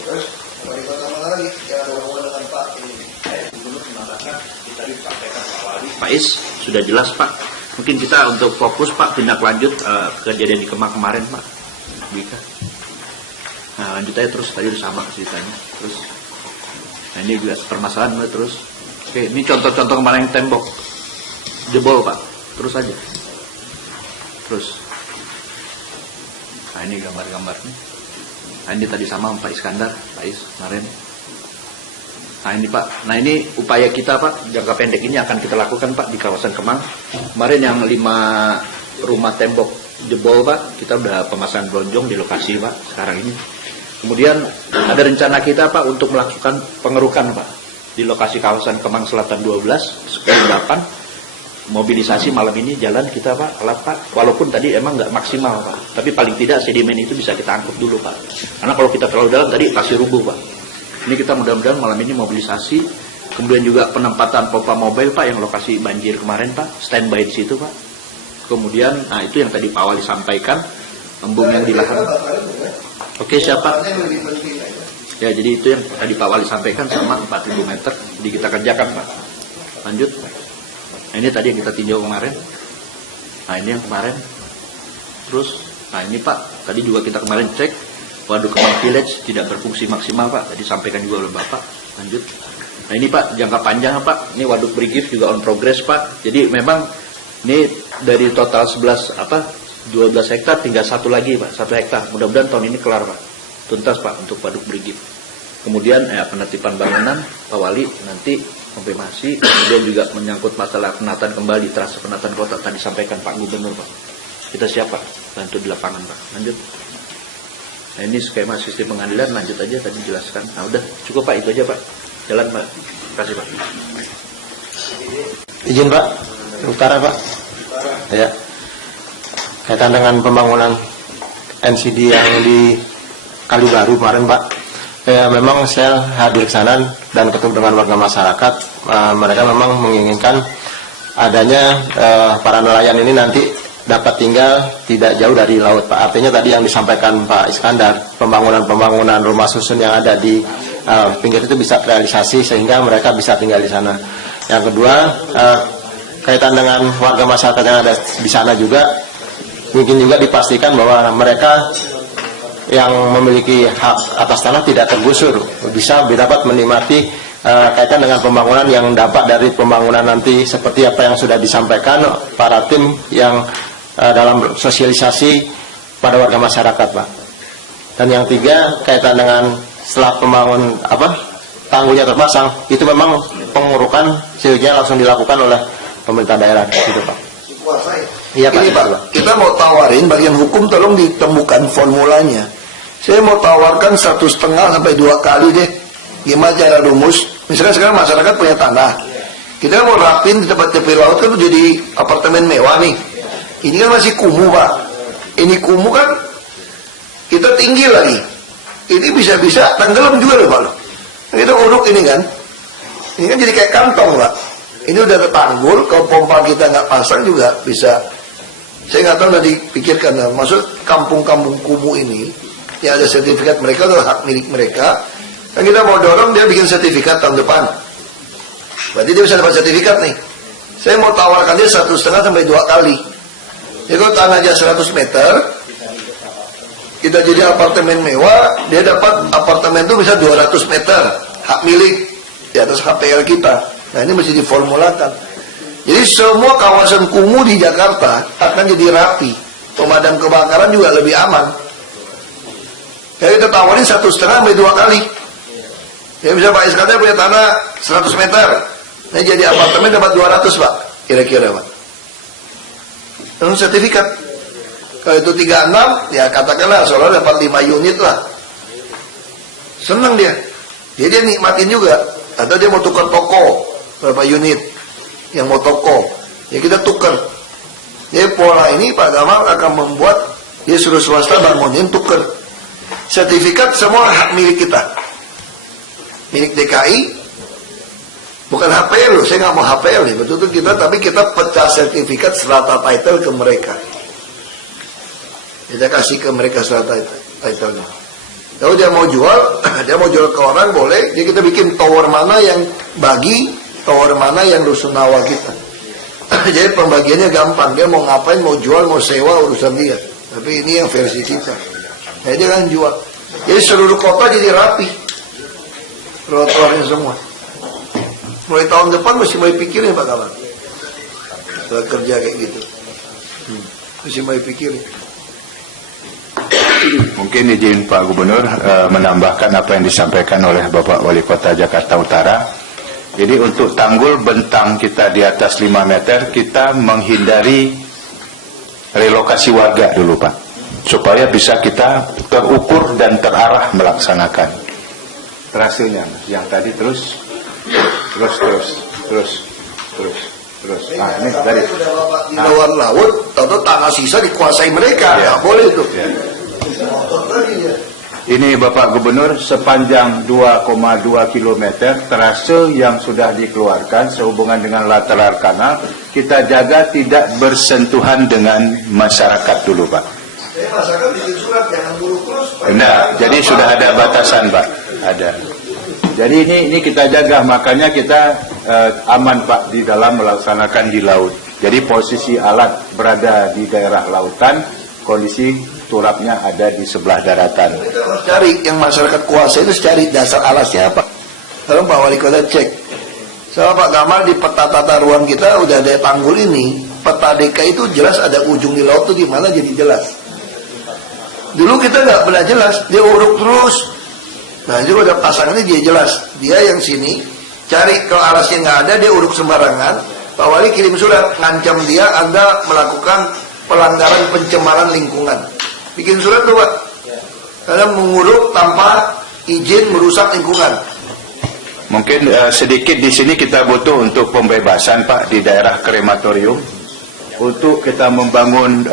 Terus, wali kota mana lagi? Yang ada hubungan dengan Pak ini. Gubernur mengatakan kita disampaikan Pak Wali. Pak Is, sudah jelas Pak. Mungkin kita untuk fokus Pak tindak lanjut kejadian di Kemang kemarin Pak. Bika. Nah lanjut aja terus, tadi udah sama ceritanya. Terus, nah ini juga permasalahan terus. Oke, ini contoh-contoh kemarin yang tembok jebol Pak. Terus aja. Terus. Nah ini gambar-gambarnya. Nah ini tadi sama Pak Iskandar, Pak Is kemarin. Nah ini Pak, nah ini upaya kita Pak, jangka pendek ini akan kita lakukan Pak di kawasan Kemang. Kemarin yang 5 rumah tembok jebol Pak, kita udah pemasangan bronjong di lokasi Pak sekarang ini. Kemudian ada rencana kita Pak untuk melakukan pengerukan Pak di lokasi kawasan Kemang Selatan 12, sekitar 8. Mobilisasi malam ini jalan kita Pak, alat Pak, walaupun tadi emang nggak maksimal Pak, tapi paling tidak sedimen itu bisa kita angkut dulu Pak. Karena kalau kita terlalu dalam tadi pasti rubuh Pak. Ini kita mudah-mudahan malam ini mobilisasi, kemudian juga penempatan pompa mobil Pak yang lokasi banjir kemarin Pak, standby di situ Pak. Kemudian, nah itu yang tadi Pak Wali sampaikan, embung yang di lahan. Oke siapa? Ya jadi itu yang tadi Pak Wali sampaikan sama 4.000 meter, jadi kita kerjakan Pak. Lanjut. Nah ini tadi yang kita tinjau kemarin. Nah ini yang kemarin. Terus, nah ini Pak, tadi juga kita kemarin cek. Waduk Kemang Village tidak berfungsi maksimal Pak, tadi sampaikan juga oleh Bapak. Lanjut. Nah ini Pak, jangka panjang Pak, ini Waduk Brigif juga on progress Pak. Jadi memang ini dari total 12 hektar tinggal 1 lagi Pak, 1 hektar. Mudah-mudahan tahun ini kelar Pak, tuntas Pak untuk Waduk Brigif. Kemudian penertiban bangunan Pak Wali nanti konfirmasi, kemudian juga menyangkut masalah penataan kembali trase penataan kota tadi sampaikan Pak Gubernur Pak. Kita siap Pak, bantu di lapangan Pak. Lanjut. Nah ini skema sistem pengadilan lanjut aja tadi jelaskan. Nah udah cukup Pak, itu aja Pak. Jalan Pak. Terima kasih Pak. Izin Pak, utara Pak. Ya. Kaitan dengan pembangunan NCD yang di Kalibaru kemarin Pak. memang saya hadir ke sana dan ketemu dengan warga masyarakat. Mereka memang menginginkan adanya para nelayan ini nanti dapat tinggal tidak jauh dari laut, Pak. Artinya tadi yang disampaikan Pak Iskandar, pembangunan rumah susun yang ada di pinggir itu bisa terrealisasi sehingga mereka bisa tinggal di sana. Yang kedua, kaitan dengan warga masyarakat yang ada di sana juga, mungkin juga dipastikan bahwa mereka yang memiliki hak atas tanah tidak tergusur, bisa dapat menikmati kaitan dengan pembangunan yang dampak dari pembangunan nanti seperti apa yang sudah disampaikan para tim yang dalam sosialisasi pada warga masyarakat, Pak. Dan yang tiga, kaitan dengan setelah pembangun tanggulnya terpasang, itu memang pengurukan seharusnya langsung dilakukan oleh pemerintah daerah, gitu, Pak. Iya, Pak. Ini, Pak, kita mau tawarin bagian hukum, tolong ditemukan formulanya. Saya mau tawarkan 1,5 sampai 2 kali deh. Gimana cara rumus? Misalnya sekarang masyarakat punya tanah, kita mau rapin di tempat tepi laut kan jadi apartemen mewah nih. Ini kan masih kumuh, Pak. Ini kumuh kan kita tinggi lagi. Ini bisa-bisa tenggelam juga loh, Pak. Kita uruk ini kan. Ini kan jadi kayak kantong, Pak. Ini udah tertanggul, kalau pompa kita nggak pasang juga bisa. Saya nggak tahu, udah dipikirkan. Maksud kampung-kampung kumuh ini yang ada sertifikat mereka atau hak milik mereka, kan kita mau dorong dia bikin sertifikat tahun depan. Berarti dia bisa dapat sertifikat nih. Saya mau tawarkan dia 1,5 sampai 2 kali. Jadi kalau tanah aja 100 meter, kita jadi apartemen mewah, dia dapat apartemen itu bisa 200 meter hak milik di atas HPL kita. Nah, ini mesti diformulakan. Jadi semua kawasan kumuh di Jakarta akan jadi rapi. Pemadam kebakaran juga lebih aman. Jadi kita tawarin 1,5 sampai 2 kali. Ya bisa Pak Iskandar punya tanah 100 meter. Nah, jadi apartemen dapat 200, Pak. Kira-kira, Pak. Lalu sertifikat. Kalau itu 36, ya katakanlah seolah dapat 5 unit lah. Senang dia. Jadi dia nikmatin juga. Atau dia mau tukar toko, berapa unit yang mau toko. Ya kita tukar. Jadi pola ini Pak Gamal akan membuat dia suruh swasta bangunin tukar. Sertifikat semua hak milik kita. Milik DKI. Bukan HPL loh, saya nggak mau HPL nih, betul-betul kita, tapi kita pecah sertifikat serata title ke mereka. Kita kasih ke mereka serata title-nya. Kalau dia mau jual ke orang boleh, jadi kita bikin tower mana yang bagi, tower mana yang rusunawa kita. Jadi pembagiannya gampang, dia mau ngapain, mau jual, mau sewa, urusan dia. Tapi ini yang versi kita. Nah, dia kan jual. Jadi seluruh kota jadi rapi. Trotoarnya semua. Mulai tahun depan mesti mulai pikirin Pak Kawan. Kalau kerja kayak gitu. Mesti mulai pikirin. Mungkin izin Pak Gubernur menambahkan apa yang disampaikan oleh Bapak Wali Kota Jakarta Utara. Jadi untuk tanggul bentang kita di atas 5 meter, kita menghindari relokasi warga dulu Pak. Supaya bisa kita terukur dan terarah melaksanakan. Hasilnya yang tadi terus. Nah, ini dari di luar laut, atau tanah sisa dikuasai mereka, nggak boleh itu. Ini Bapak Gubernur sepanjang 2,2 km trase yang sudah dikeluarkan sehubungan dengan lateral kanal, kita jaga tidak bersentuhan dengan masyarakat dulu Pak. Masyarakat bikin surat jangan buru terus. Nah, jadi sudah ada batasan Pak, ada. Jadi ini kita jaga, makanya kita aman Pak di dalam melaksanakan di laut. Jadi posisi alat berada di daerah lautan, kondisi turapnya ada di sebelah daratan. Kita harus cari yang masyarakat kuasa itu, cari dasar alasnya apa. Lalu Pak Wali Kota cek. Sama Pak Gamal di peta tata ruang kita udah ada tanggul ini. Peta DK itu jelas ada ujung di laut itu di mana jadi jelas. Dulu kita nggak pernah jelas, dia uruk terus. Nah, juga udah pasangannya dia jelas. Dia yang sini, cari kalau alasnya nggak ada, dia uruk sembarangan. Pak Wali kirim surat, ngancam dia, Anda melakukan pelanggaran pencemaran lingkungan. Bikin surat tuh Pak. Karena menguruk tanpa izin merusak lingkungan. Mungkin sedikit di sini kita butuh untuk pembebasan Pak di daerah krematorium. Untuk kita membangun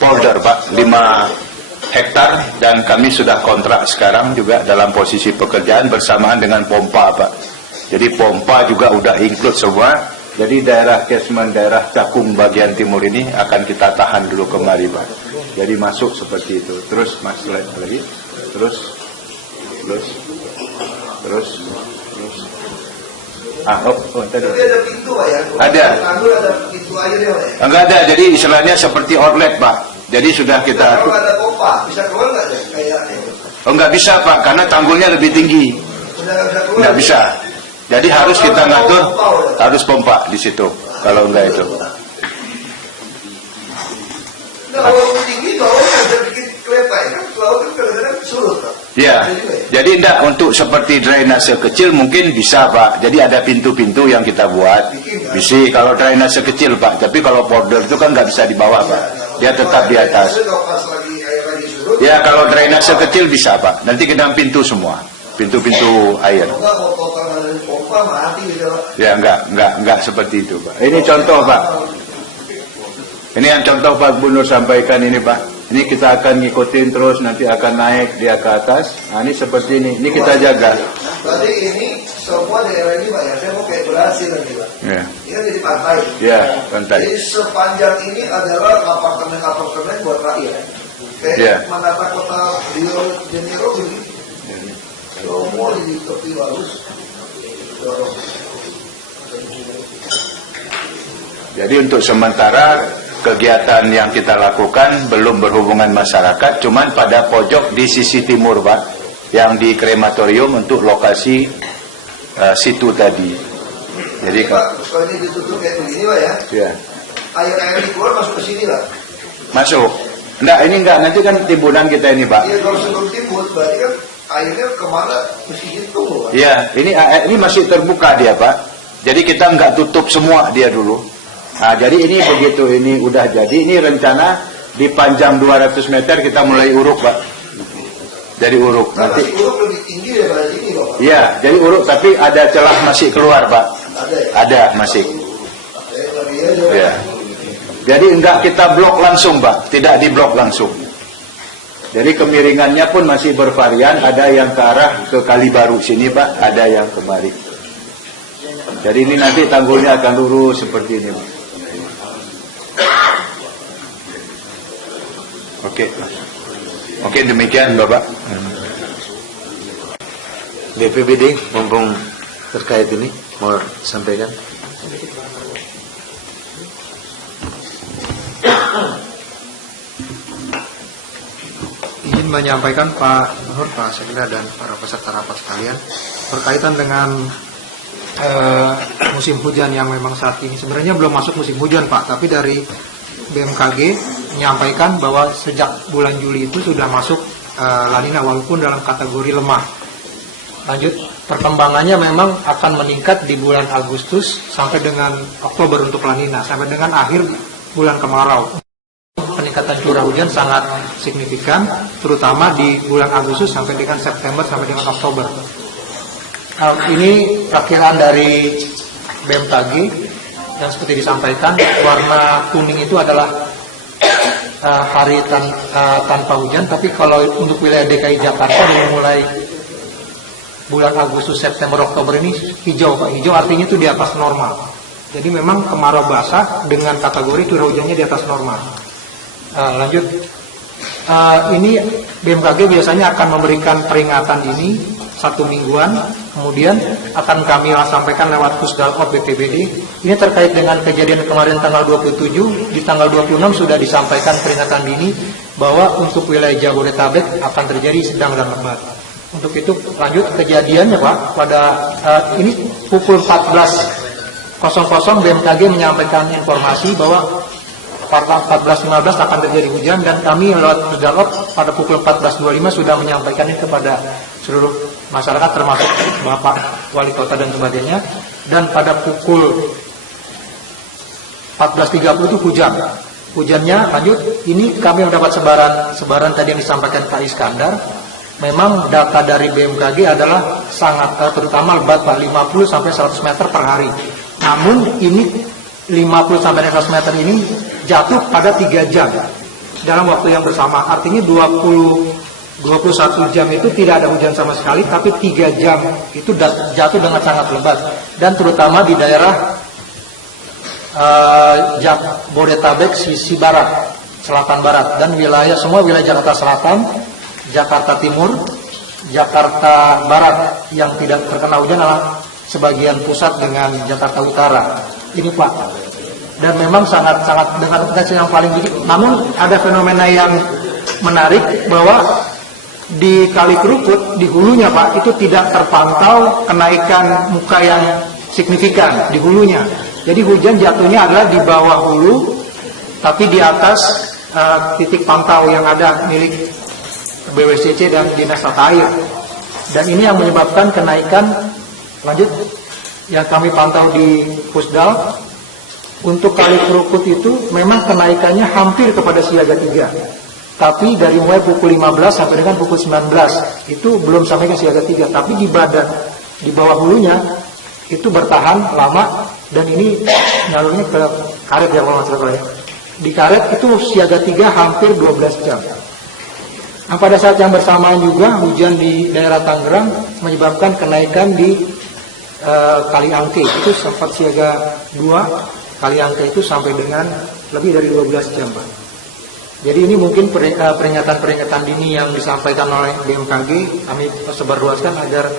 polder Pak, 5 hektar dan kami sudah kontrak sekarang juga dalam posisi pekerjaan bersamaan dengan pompa Pak. Jadi pompa juga udah include semua. Jadi daerah catchment daerah Cakung bagian timur ini akan kita tahan dulu kembali Pak. Jadi masuk seperti itu. Terus Mas lagi. Terus. Tadi. Ada pintu Pak ya? Ada. Ada pintu air ya Pak ya? Enggak ada. Jadi istilahnya seperti outlet Pak. Jadi sudah kita. Kalau ada pompa bisa keluar nggak deh? Kayak Enggak bisa Pak, karena tanggulnya lebih tinggi. udah nggak bisa keluar. Enggak bisa. Jadi harus kita ngatur, harus pompa di situ. Kalau enggak itu. Nah, kalau tinggi kalau ada bikin klepai kan, laut kan kadang-kadang surut Pak. Ya, jadi enggak untuk seperti drainase kecil mungkin bisa Pak. Jadi ada pintu-pintu yang kita buat. Bisa kalau drainase kecil Pak. Tapi kalau border itu kan nggak bisa di bawah Pak. Dia tetap di atas. Ya kalau drainase kecil bisa Pak. Nanti kita pintu semua, pintu-pintu air. Ya enggak seperti itu Pak. Ini contoh Pak. Ini yang contoh Pak Gubernur sampaikan ini Pak. Ini kita akan ngikutin terus, nanti akan naik dia ke atas. Nah ini seperti ini kita jaga. Berarti ini semua daerah ini Pak ya, saya mau kayak berhasil nanti Pak. Ya. Ini kan jadi pantai. Ya, pantai. Jadi sepanjang ini adalah apartemen-apartemen buat rakyat. Kayak Ya. menata kota Rio de Janeiro begitu. Semua di tepi bagus. Jadi untuk sementara kegiatan yang kita lakukan belum berhubungan masyarakat, cuman pada pojok di sisi timur Pak, yang di krematorium untuk lokasi situ tadi. Jadi Pak, kalau ini ditutup kayak begini Pak ya, ya. air-air di keluar masuk ke sini Pak. Masuk. Enggak, nanti kan timbunan kita ini Pak. Iya, kalau sebelum timbul berarti kan airnya kemana mesti hitung Pak. Iya, ini masih terbuka dia Pak. Jadi kita nggak tutup semua dia dulu. Nah, jadi ini begitu ini udah jadi, ini rencana di panjang 200 meter kita mulai uruk Pak. Jadi uruk Nah, nanti. masih uruk lebih tinggi daripada sini Pak. Iya, jadi uruk tapi ada celah masih keluar Pak. Ada ya? Ada masih. Iya. Ya. Jadi enggak kita blok langsung Pak, tidak diblok langsung. Jadi kemiringannya pun masih bervarian, ada yang ke arah ke Kalibaru sini Pak, ada yang kemari. Jadi ini nanti tanggulnya akan lurus seperti ini Pak. Oke, demikian Bapak. BPBD mumpung terkait ini mau sampaikan. Izin menyampaikan Pak Nur, Pak Sekda dan para peserta rapat sekalian berkaitan dengan musim hujan yang memang saat ini sebenarnya belum masuk musim hujan Pak, tapi dari BMKG menyampaikan bahwa sejak bulan Juli itu sudah masuk La Nina walaupun dalam kategori lemah. Lanjut, perkembangannya memang akan meningkat di bulan Agustus sampai dengan Oktober untuk La Nina, sampai dengan akhir bulan kemarau. Peningkatan curah hujan sangat signifikan, terutama di bulan Agustus sampai dengan September sampai dengan Oktober. Ini perkiraan dari BMKG yang seperti disampaikan, warna kuning itu adalah hari tanpa hujan, tapi kalau untuk wilayah DKI Jakarta dari mulai bulan Agustus, September, Oktober ini hijau Pak. Hijau artinya itu di atas normal. Jadi memang kemarau basah dengan kategori curah hujannya di atas normal. Lanjut, ini BMKG biasanya akan memberikan peringatan ini 1 mingguan, kemudian akan kami sampaikan lewat Pusdalkot BPBD. Ini terkait dengan kejadian kemarin tanggal 27, di tanggal 26 sudah disampaikan peringatan dini bahwa untuk wilayah Jabodetabek akan terjadi sedang dan lebat. Untuk itu lanjut kejadiannya Pak, pada ini pukul 14.00 BMKG menyampaikan informasi bahwa pada 14.15 akan terjadi hujan, dan kami lewat Pusdalkot pada pukul 14.25 sudah menyampaikannya kepada seluruh masyarakat termasuk Bapak Wali Kota dan sebagainya. Dan pada pukul 14.30 itu hujan. Hujannya lanjut, ini kami mendapat sebaran tadi yang disampaikan Pak Iskandar. Memang data dari BMKG adalah sangat terutama lebat Pak, 50 sampai 100 meter per hari. Namun ini 50 sampai 100 meter ini jatuh pada 3 jam. dalam waktu yang bersama. Artinya 21 jam itu tidak ada hujan sama sekali, tapi 3 jam itu jatuh dengan sangat lebat. Dan terutama di daerah Jabodetabek sisi barat, selatan barat, dan semua wilayah Jakarta Selatan, Jakarta Timur, Jakarta Barat yang tidak terkena hujan adalah sebagian pusat dengan Jakarta Utara. Ini Pak. Dan memang sangat-sangat dengan intensitas yang paling tinggi. Namun ada fenomena yang menarik bahwa di Kali Kerukut, di hulunya Pak, itu tidak terpantau kenaikan muka yang signifikan di hulunya. Jadi hujan jatuhnya adalah di bawah hulu, tapi di atas titik pantau yang ada milik BWCC dan Dinas Tata Air. Dan ini yang menyebabkan kenaikan, lanjut, yang kami pantau di Pusdal, untuk Kali Kerukut itu memang kenaikannya hampir kepada siaga 3. Tapi dari mulai pukul 15 sampai dengan pukul 19 itu belum sampai ke siaga 3. Tapi di bawah hulunya itu bertahan lama, dan ini nyalurnya ke Karet ya kalau nggak salah ya. Di Karet itu siaga 3 hampir 12 jam. Nah, pada saat yang bersamaan juga hujan di daerah Tangerang menyebabkan kenaikan di Kali Angke, itu sempat siaga 2. Kali Angke itu sampai dengan lebih dari 12 jam Pak. Jadi ini mungkin peringatan-peringatan dini yang disampaikan oleh BMKG kami sebarluaskan agar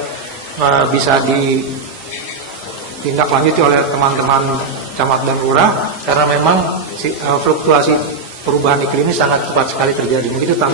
bisa ditindaklanjuti oleh teman-teman camat dan lurah, karena memang fluktuasi perubahan iklim ini sangat cepat sekali terjadi. Begitu